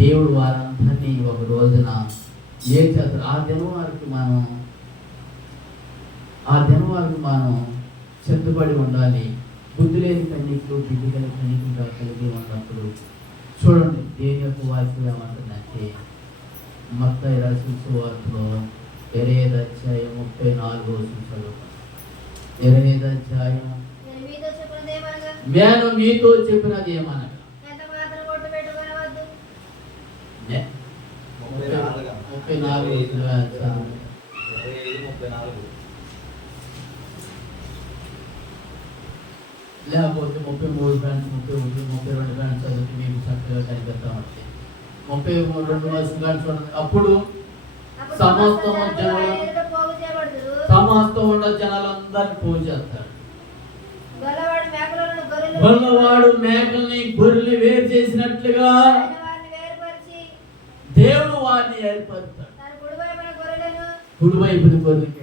దేవుడు వారందరినీ ఒక రోజున ఏం చేస్తాడు? ఆ దినం వారికి మనం సిద్ధపడి ఉండాలి. బుద్ధి లేని కన్నికలు బుద్ధి కలిగి కన్నికలుగా కలిగి ఉన్నప్పుడు చూడండి దేని యొక్క వాక్యం ఏమంటుందంటే మత్తయి రాసిన సువార్తలో 25వ అధ్యాయం 34వ వచనం. 25వ అధ్యాయం నేను మీతో చెప్పినది ఏమనగా 34 లేకపోతే 33 గంటలు 32 గంటలు చదివితే మీకు చక్కగా కనిపిస్తా ఉంటాయి. 32 గంటలు చూడండి. అప్పుడు సమస్తం ఉన్న జనాలందరినీ పోగు చేస్తాడు. గొల్లవాడు మేకల్ని గొర్రెల్ని వేరు చేసినట్లుగా దేవుడు వారిని ఏర్పరుస్తాడు. కుడివైపుని గొర్రెలకి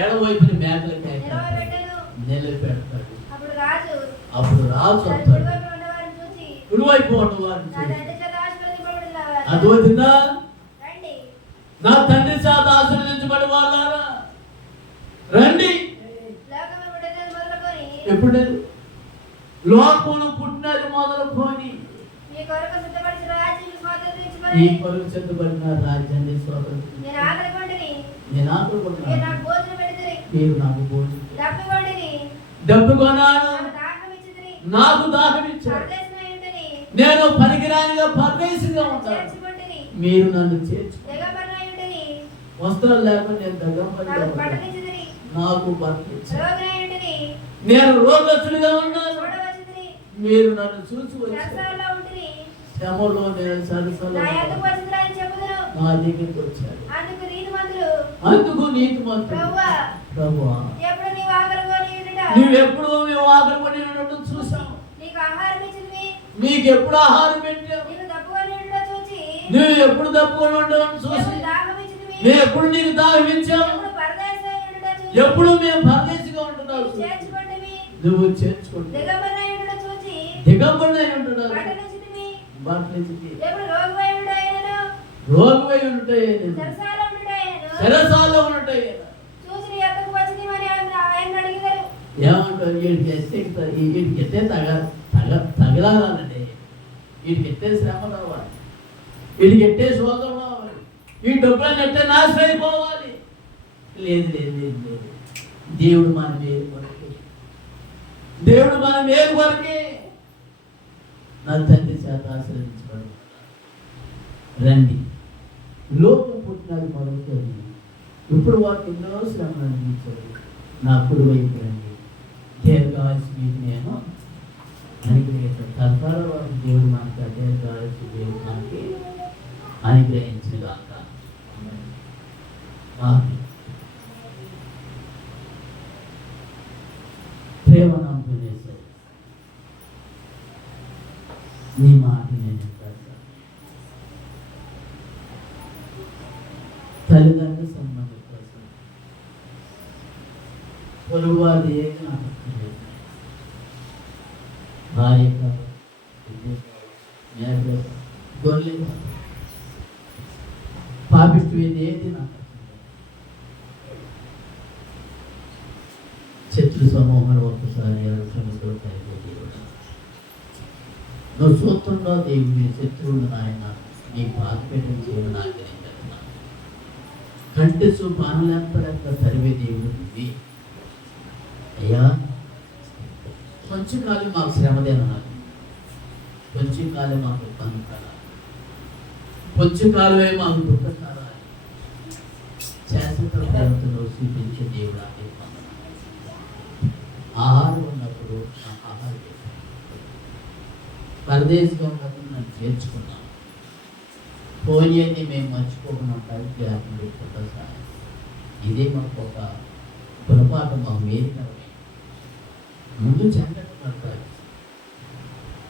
ఎడవైపుని మేకలకి నిలబెడతాడు. అప్పుడు రాజు వస్తాడు. కుడివైపు ఉన్నవారిని అది వదినా నా తండ్రి చేత ఆశీర్వదించబడి వాళ్ళారా రండి. ఎప్పుడు లోకమును పుట్టినది మొదలుకొని ఈ కొరకు సిద్ధపడిన రాజ్యాన్ని స్వాతంత్రం నేను ఆకలిపడుతున్నాను. మీరు నాకు భోజనం డబ్బు కొన్నాను, నాకు దాహం ఇచ్చాడు. నేను పనికిరానిగా పరదేశిగా ఉంటాను, మీరు నన్ను చేర్చుకోండి. వస్త్రాలు లేకుండా నేను దగ్గర నాకు భర్త ఇచ్చాడు. నేను రోగస్తుడిగా ఉన్నాను, మీరు నన్ను చూసి వచ్చారు. శ్రమలో నేను సరసలో నా దగ్గరికి వచ్చాడు. అందుకు నీతిమంతుడు ప్రభువా నువ్వెప్పుడు మేము ఆకలిపడి ఉండటం చూసావు, నీకు ఎప్పుడు ఆహారం పెట్టావు, నువ్వు ఎప్పుడు తప్పుకొని ఉండడం చూసి మేము ఎప్పుడు నీకు దాహం ఇచ్చాము, ఎప్పుడు మేము పరదేశిగా ఉంటున్నావు నువ్వు చేర్చుకుంటా దిగంబరై ఉంటున్నావు రోగమై ఉంటాయి సరసాలో ఉంటాయి. ఏమంటారు? వీడికి ఎత్తే తగలాలండి, వీడికి ఎత్తే శ్రమ రావాలి, వీడికి ఎత్తే శోకం రావాలి, ఈ డబ్బులను ఎట్టే నాశనం అయిపోవాలి. లేదు లేదు లేదు లేదు, దేవుడు మన మేలు కొరకే, దేవుడు మన మేలు కొరకే నా తండ్రి చేత ఆశీర్వదించబడు. రండి, లోకం పుట్టినది మొదలుకొని ఇప్పుడు వారికి ఎన్నో శ్రమలు అనిపించారు. నా కుడి వైపు రండి, దీర్ఘాయుసు మీకు నేను అనుగ్రహించిన తరతరాల వారి దేవుడు మనకి అదే రాయొచ్చు, దేవుడు మనకి అనుగ్రహించిన గాక. ప్రేమ నమ్ముకునేసరి నీ మాట నేను తల్లిదండ్రుల సంబంధం కోసం పొరుగు వారి ఏది నాకు అక్కర్లేదు. భార్య కాదు, గొర్రె పాపిస్తూ ఏది నాకు శత్రు సమూహాలు ఒక్కసారి ఎలక్షన్తో కలిపి నువ్వు చూస్తుండో దేవుని శత్రువులు నాయన నీ పాతిపెట్టం చేయడం నాకు నేను చెప్తున్నాను. కంటి చూపు అనలేంత తరివే దేవుడు నువ్వే అయ్యా. కొంచెం కాలం మాకు శ్రమదేనా, కొంచెం కాలం మాకు ఇబ్బంది కాదా, కొంచెం కాలమే మాకు దుఃఖకాలా, శాశ్వత దేవతలో చూపించే దేవుడు అనే ఆహారం ఉన్నప్పుడు ఆహారం పరదేశంగా ఉన్నప్పుడు నన్ను చేర్చుకున్నాను. పోయేది మేము మర్చిపోకుండా జ్ఞాపకం పెట్టుకుంటా సార్. ఇదే మాకు ఒక పొరపాటు, మాకు మేలుకరమే. ముందు చెందటం పడతాయి,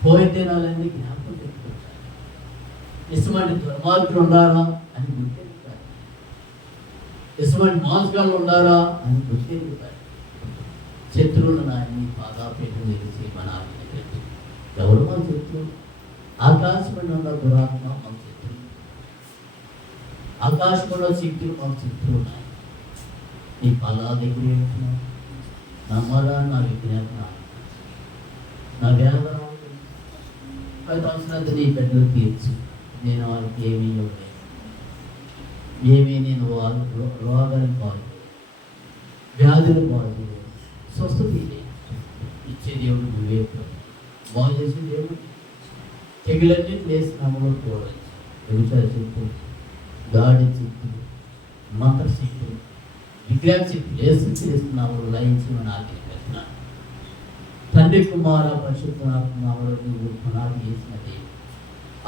పోయే దినాలన్నీ జ్ఞాపకం పెట్టుకుంటారు. ఇసుమంటి దుర్మార్గులు ఉండాలా అని గుర్తెరుగుతారు, ఇసుమంటి మోసగాళ్ళు ఉండాలా అని గుర్తెరుగుతారు. శత్రువులు నాయన్ని పాదాపేటం తెలిసి మన ఆజ్ఞ పెట్టి ఎవరు మన శత్రువు? ఆకాశంలో ఉన్న దురాత్మ మన శత్రువు, ఆకాశంలో శక్తులు మన శత్రువు. నీ పలా దగ్గర ఉంటున్నా నమ్మదా, నా విజ్ఞాపన, నా వేదన 5 సంవత్సరాలు నీ బిడ్డలు తీర్చు. నేను వాళ్ళకి ఏమీ ఇవ్వలేదు, ఏమీ నేను వాళ్ళు రోగాలు బాగు, వ్యాధులు బాగు, స్వస్థత ఇచ్చే దేవుడు నువ్వే. బాగు చేసే దేవుడు తెగులన్నీ వేసినామలో చూడవచ్చు. వ్యభిచార శక్తులు, గాడి శక్తులు, మంత్ర శక్తులు, విగ్రహ శక్తులు వేసి చేస్తున్నాము లయించి మన ఆజ్ఞాపిస్తున్నాను. తండ్రి కుమార పరిశుద్ధనామలో నువ్వు పునాది చేసిన దేవుడు.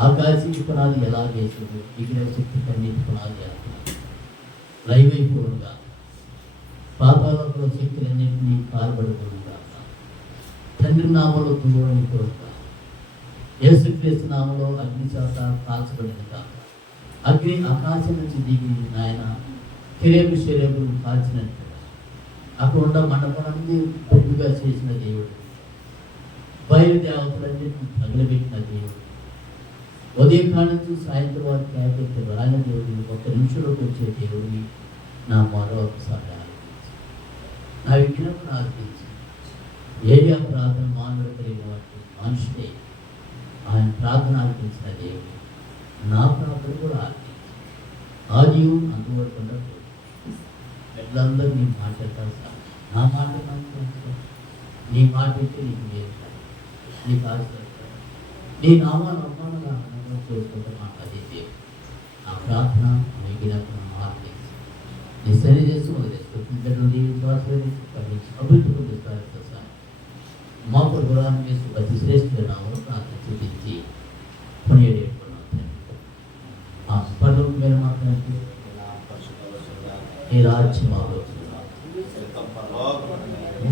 ఆకాశిక పునాది ఎలా చేసాడు, విగ్రహ శక్తి కన్నీటి పునాది చేస్తున్నాడు. లైవైపోడుగా పాతాళంలో శక్తులన్నింటినీ కాల్బడుతుందా. తండ్రి నామలో దూరని కోరుక, యేసుక్రీస్తు నామలో అగ్ని చేత కాల్చబడింది కాక. అగ్ని ఆకాశం నుంచి దిగి నాయన కిరేబు శరీరం కాల్చినట్టుగా అక్కడ ఉన్న మండపాన్ని బొడ్డుగా చేసిన దేవుడు, బయలుదేవతలన్నింటినీ తగలబెట్టిన దేవుడు, ఉదయకాలం నుంచి సాయంత్రం వారికి కేకెత్తే రాని దేవుడిని 1 నిమిషంలోకి వచ్చే దేవుడిని నా మరొకసారి నా విజ్ఞాపన ఆర్పించి ఏరియా ప్రార్థన మానవుడు కలిగిన వాటి మనుషుడే ఆయన ప్రార్థన ఆర్పించిన దేవుడు నా ప్రార్థన కూడా ఆర్పించి ఆదియు అందువరకు ఉండదు. ఎట్లందరూ నీ మాట్లాడతారు సార్, నా మాట నాకు నీ మాట అయితే నీకు లేదు, నీకు ఆశిస్తాడు. నీ నామాన్ని అవమానంగా చేసుకుంటే మాకు అదే దేవుడు. నా ప్రార్థన విజ్ఞాపన ఆర్పించి నీ సరి చేస్తూ వదిలేసుకుంటే అభివృద్ధి పొందిస్తారు సార్. మా ప్రోగ్రాం చేస్తూ అతి శ్రేష్ఠ నామలో ప్రార్థన చూపించి కొనియేడుకున్నాం. ఆ పనులు మీరు మాట్లాడితే నీ రాజ్యం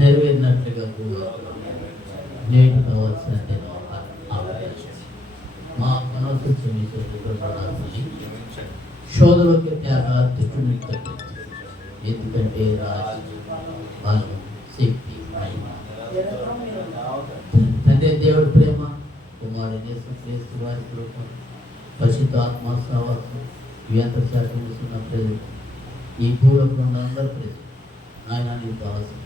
నెరవేరినట్లుగా నేటి కావాల్సినది మా మనసు శోధలోకి త్యాగ దుష్టుని తప్పించు. ఎందుకంటే బలం, శక్తి, మహిమ తండ్రి దేవుడి ప్రేమ, కుమారుడు యేసుక్రీస్తు వారి కృప, పరిశుద్ధ ఆత్మ సహవాసం ఇవి అంత శాసనిస్తున్న ప్రజలు, ఈ పూర్వకుండా అందరూ ప్రజలు ఆయన నీ దాసు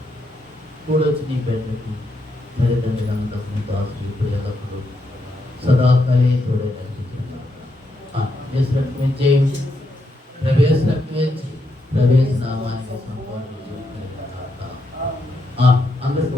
కూడొచ్చి నీ బిడ్డకి తల్లిదండ్రులందరూ నీ దాసు ఇప్పుడు ఎల్లప్పుడు సదాకాలే తోడే నడిపించారు. జయం ప్రవేశ రక్తవేంచి ప్రవేశ నామానికి సంపాదించి అందరికీ